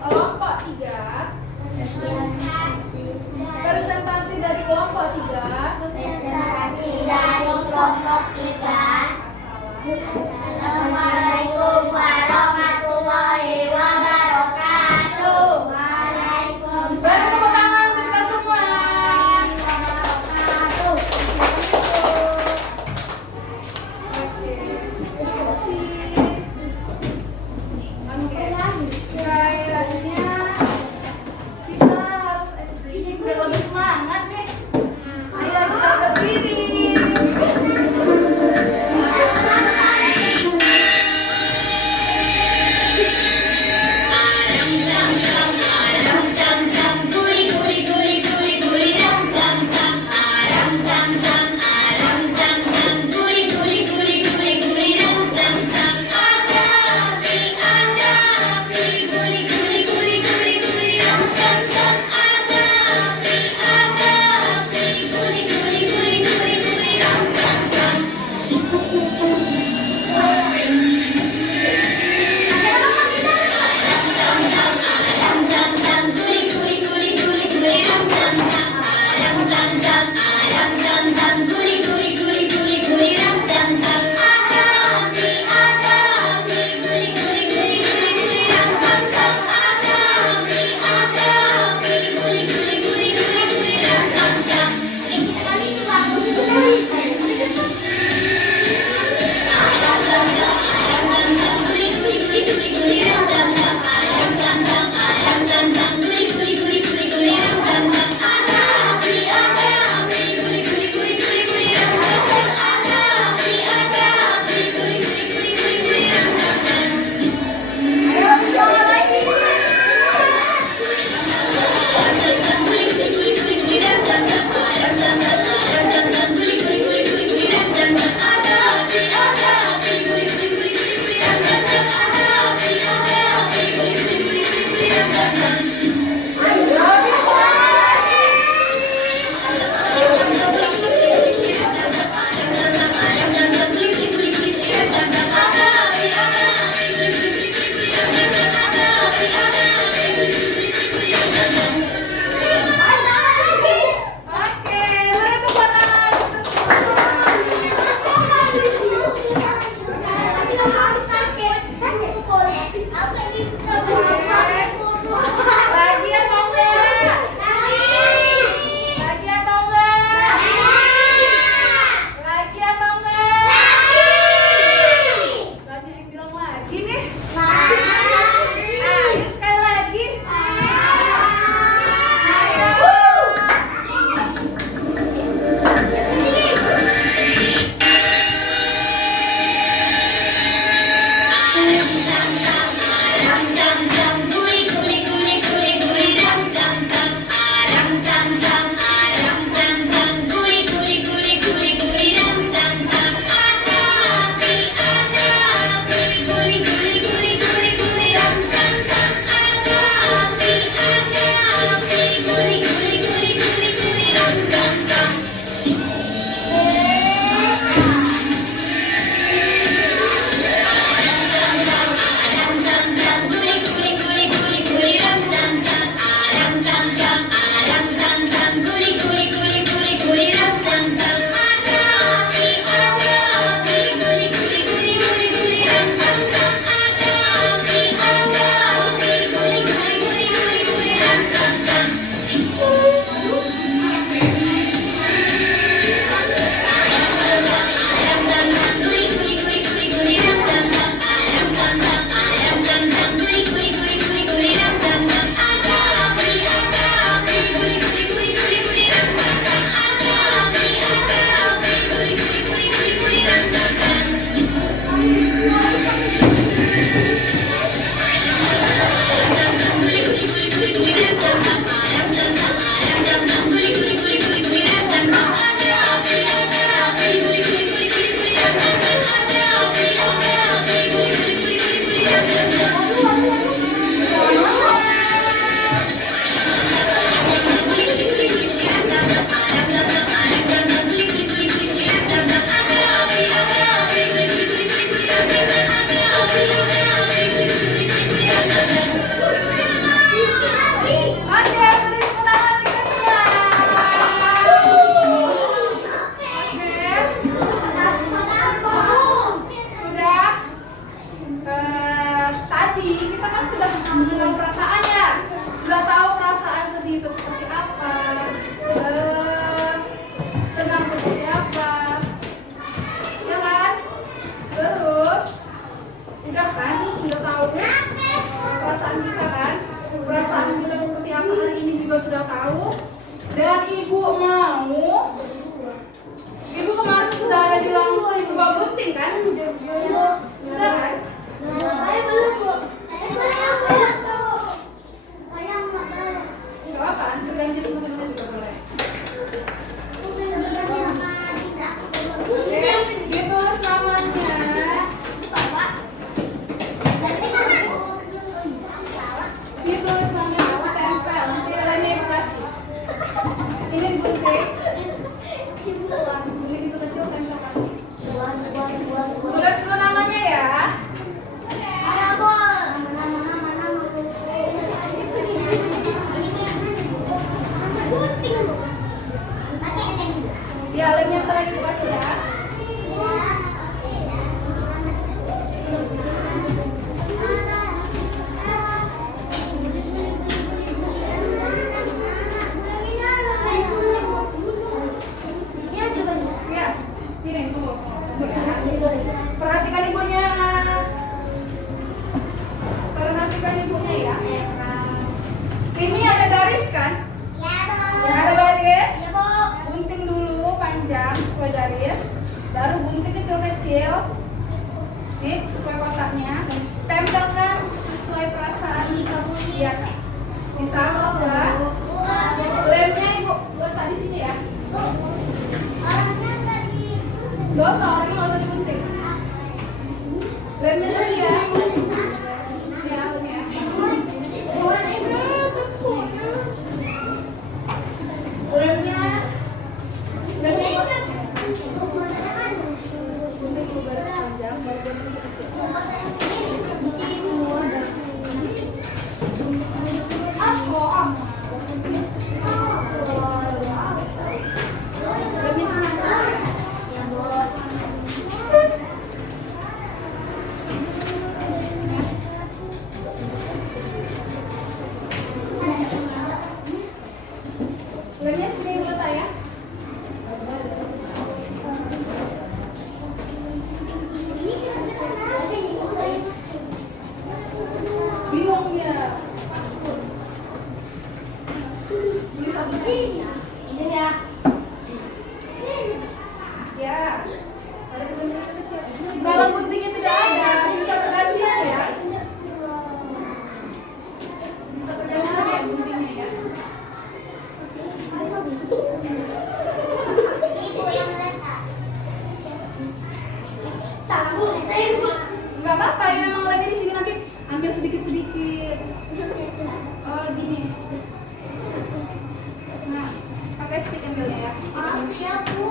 Kelompok 3. Presentasi dari kelompok 3. Presentasi dari kelompok 3. Assalamualaikum warahmatullahi wabarakatuh. Waalaikumsalam. Beri tepuk tangan untuk kita semua. Oke, terima kasih. Oke, kayaknya kita harus sedikit biar lebih semangat nih. Ayo kita berdiri. tahu? Dan ibu mau? Ibu kemarin sudah ada bilang ibu bawa gunting kan? Sudah kan? Saya belum, Bu. Saya belum. Saya nggak boleh. Gak apa, berjanji sama teman juga boleh. Oke, ditulis namanya. Ditulis namanya, tempel. Nanti kalian kasih. Ini digunting. Ini bisa kecil tempelkan. Tulis dulu namanya ya. Ya, lemnya ntar lagi dikasih ya. Ya, ini tunggu. Perhatikan ibunya. Perhatikan ibunya ya. Ini ada garis kan? Ya, ada garis. Gunting dulu panjang sesuai garis, baru gunting kecil-kecil. Nih, sesuai kotaknya. Tempelkan sesuai perasaan kamu di atas. Misal lemnya ibu letak di sini ya. Gak usah, orangnya gak usah digunting. Lemnya di sini ya. Ya, lemnya. Lemnya. Lemnya sini letak ya. Bingung dia. Bisa sini. Ya. Ada gunting kecil. Kalau guntingnya tidak ada, bisa tergantian ya. Bisa tergantian ya guntingnya ya. Gak apa-apa ya, emang lagi di sini nanti ambil sedikit-sedikit. Oh gini. Nah, pakai stick ambilnya ya. Siap, Bu.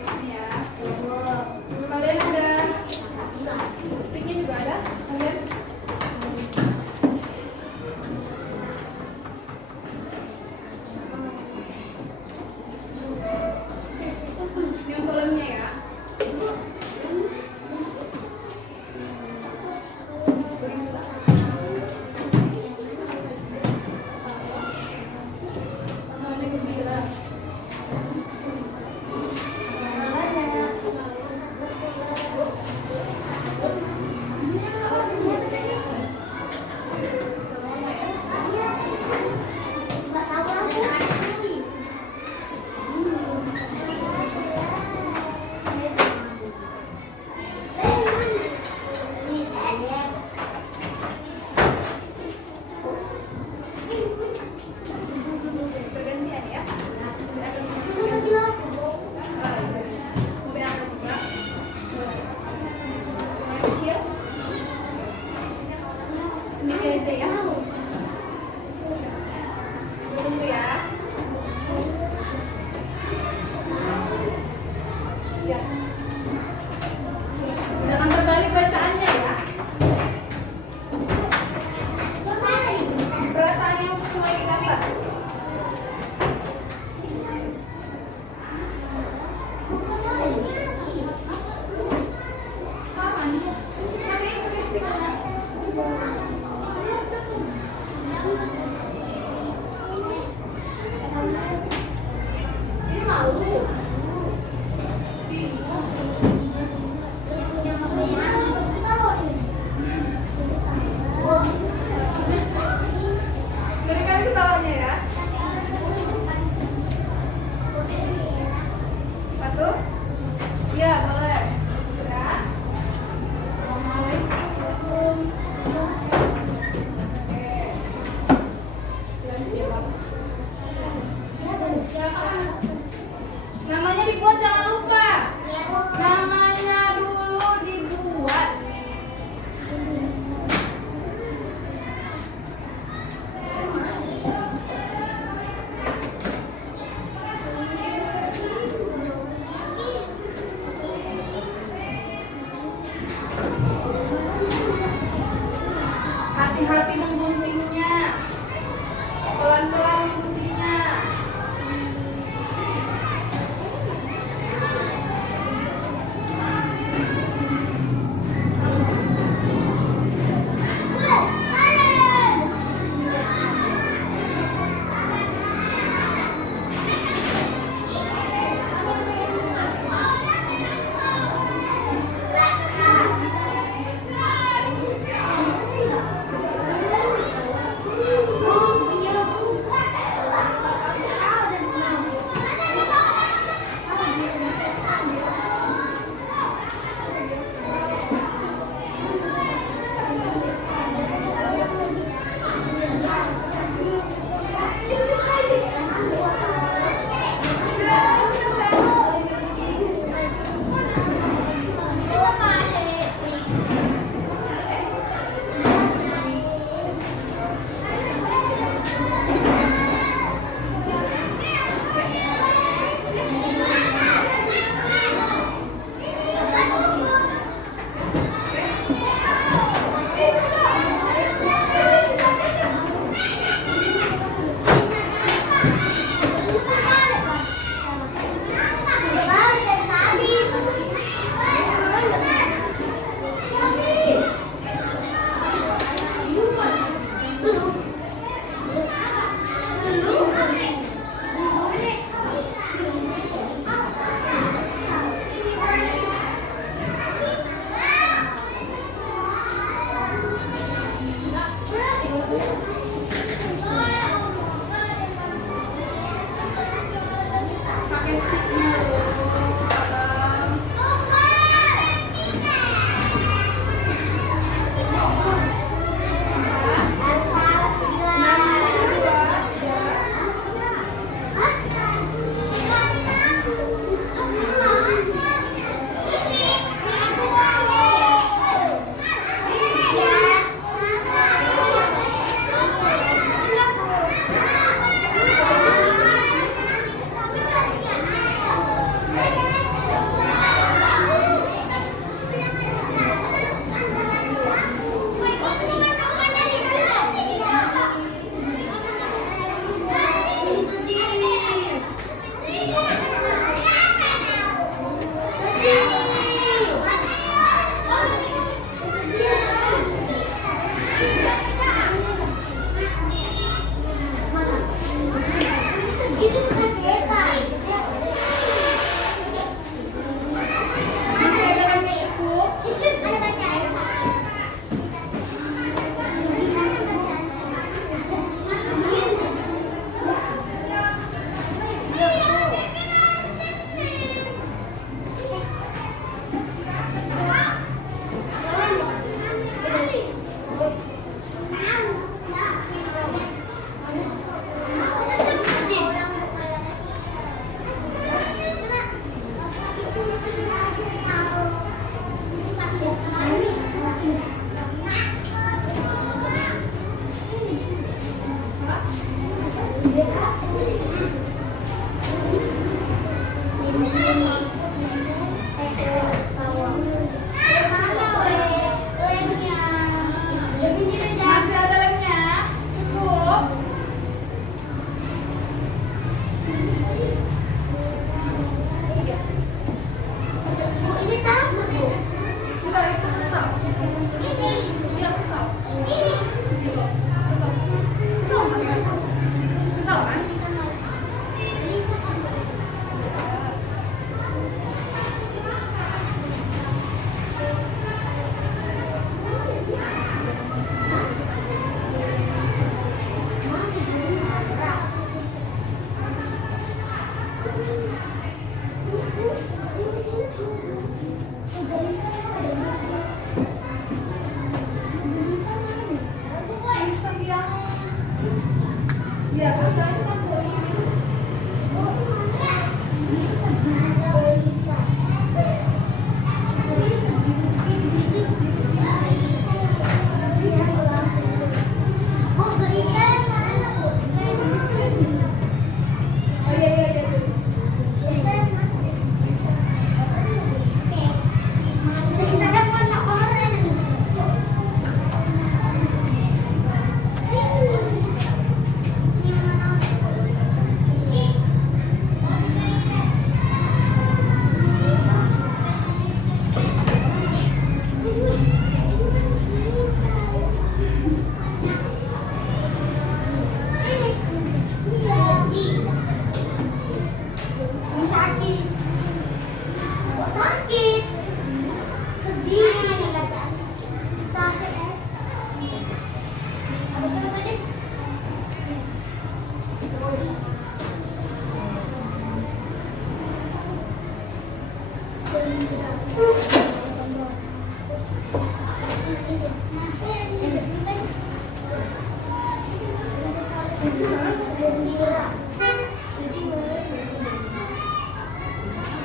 Ini ya. Kalian ada sticknya juga ada? Kalian? Ini untuk lemnya ya.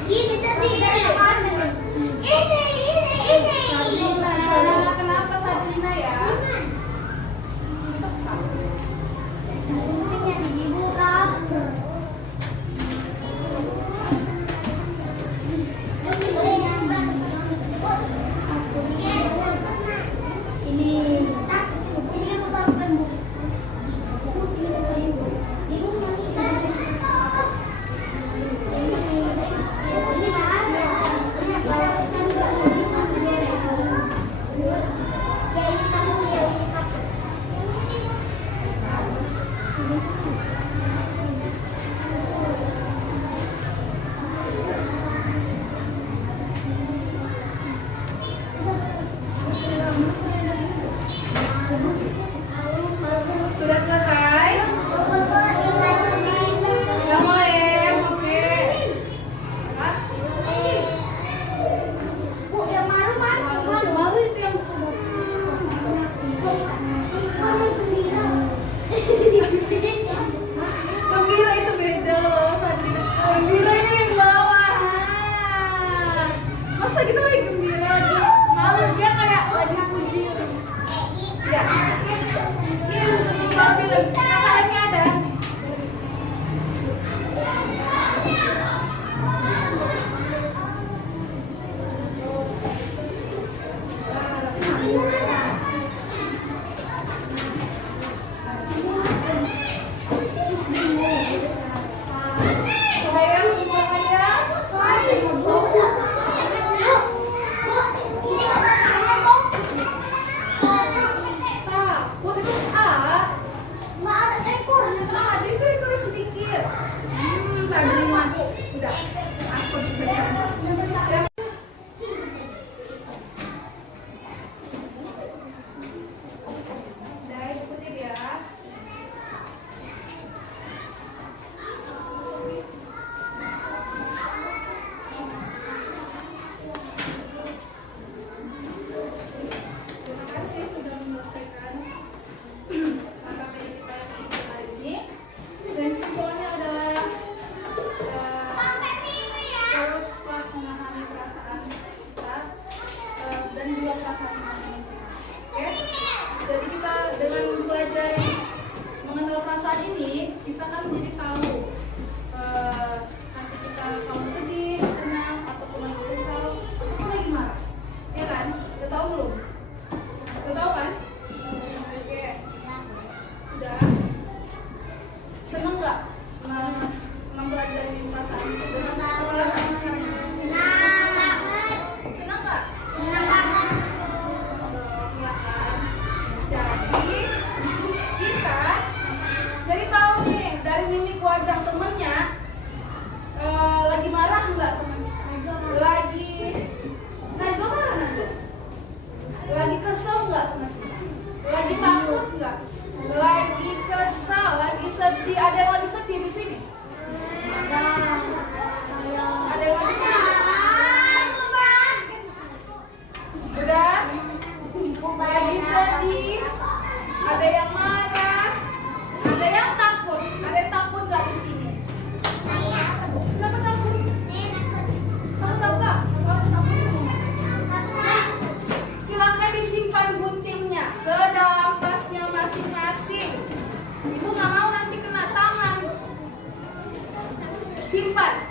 Ini sedih dari mana? Ini. Sabrina, kenapa Sabrina ya? Sudah selesai? Yang lain, oke. Hah? Malu itu yang gembira itu beda loh tadi. Gembira itu yang bawah. Masa kita lagi gembira lagi? Malu dia kayak lagi puji. Ya. Ini sedikit film. Kakaknya ada. Sayang, semuanya. Takut itu ada itu ekornya sedikit. Sabrina. Udah. Aku bisa. Udah, ikutin ya. Terima kasih sudah menyelesaikan materi kita yang hari ini. Dan simpelnya adalah teruslah memahami perasaan kita dan juga perasaan teman-teman kita. Oke? Jadi kita dengan belajar mengenal perasaan ini, kita kan jadi tahu nanti kita kalau sedih, senang, ataupun lagi kesal, ataupun lagi marah. Ya kan? Udah tahu belum? Udah tahu kan? Oke. Sudah. Seneng nggak mempelajari perasaan itu dengan perasaan sekarang? Seneng nggak? Ya kan? Jadi kita jadi tahu nih dari mimik wajah temennya lagi marah nggak sama kita? Lagi Nazo marah Nazo? Lagi kesel nggak sama kita? Lagi takut nggak? Lagi kesal, lagi sedih. Ada yang lagi sedih di sini? Ada yang lagi sedih? Udah? Lagi sedih? Ada yang marah? Ada yang takut? Ada yang takut nggak di sini? Kenapa takut? Takut apa? Maksud takut itu? Nah, silakan disimpan guntingnya ke dalam tasnya masing-masing. Ibu nggak mau nanti kena tangan. Simpan.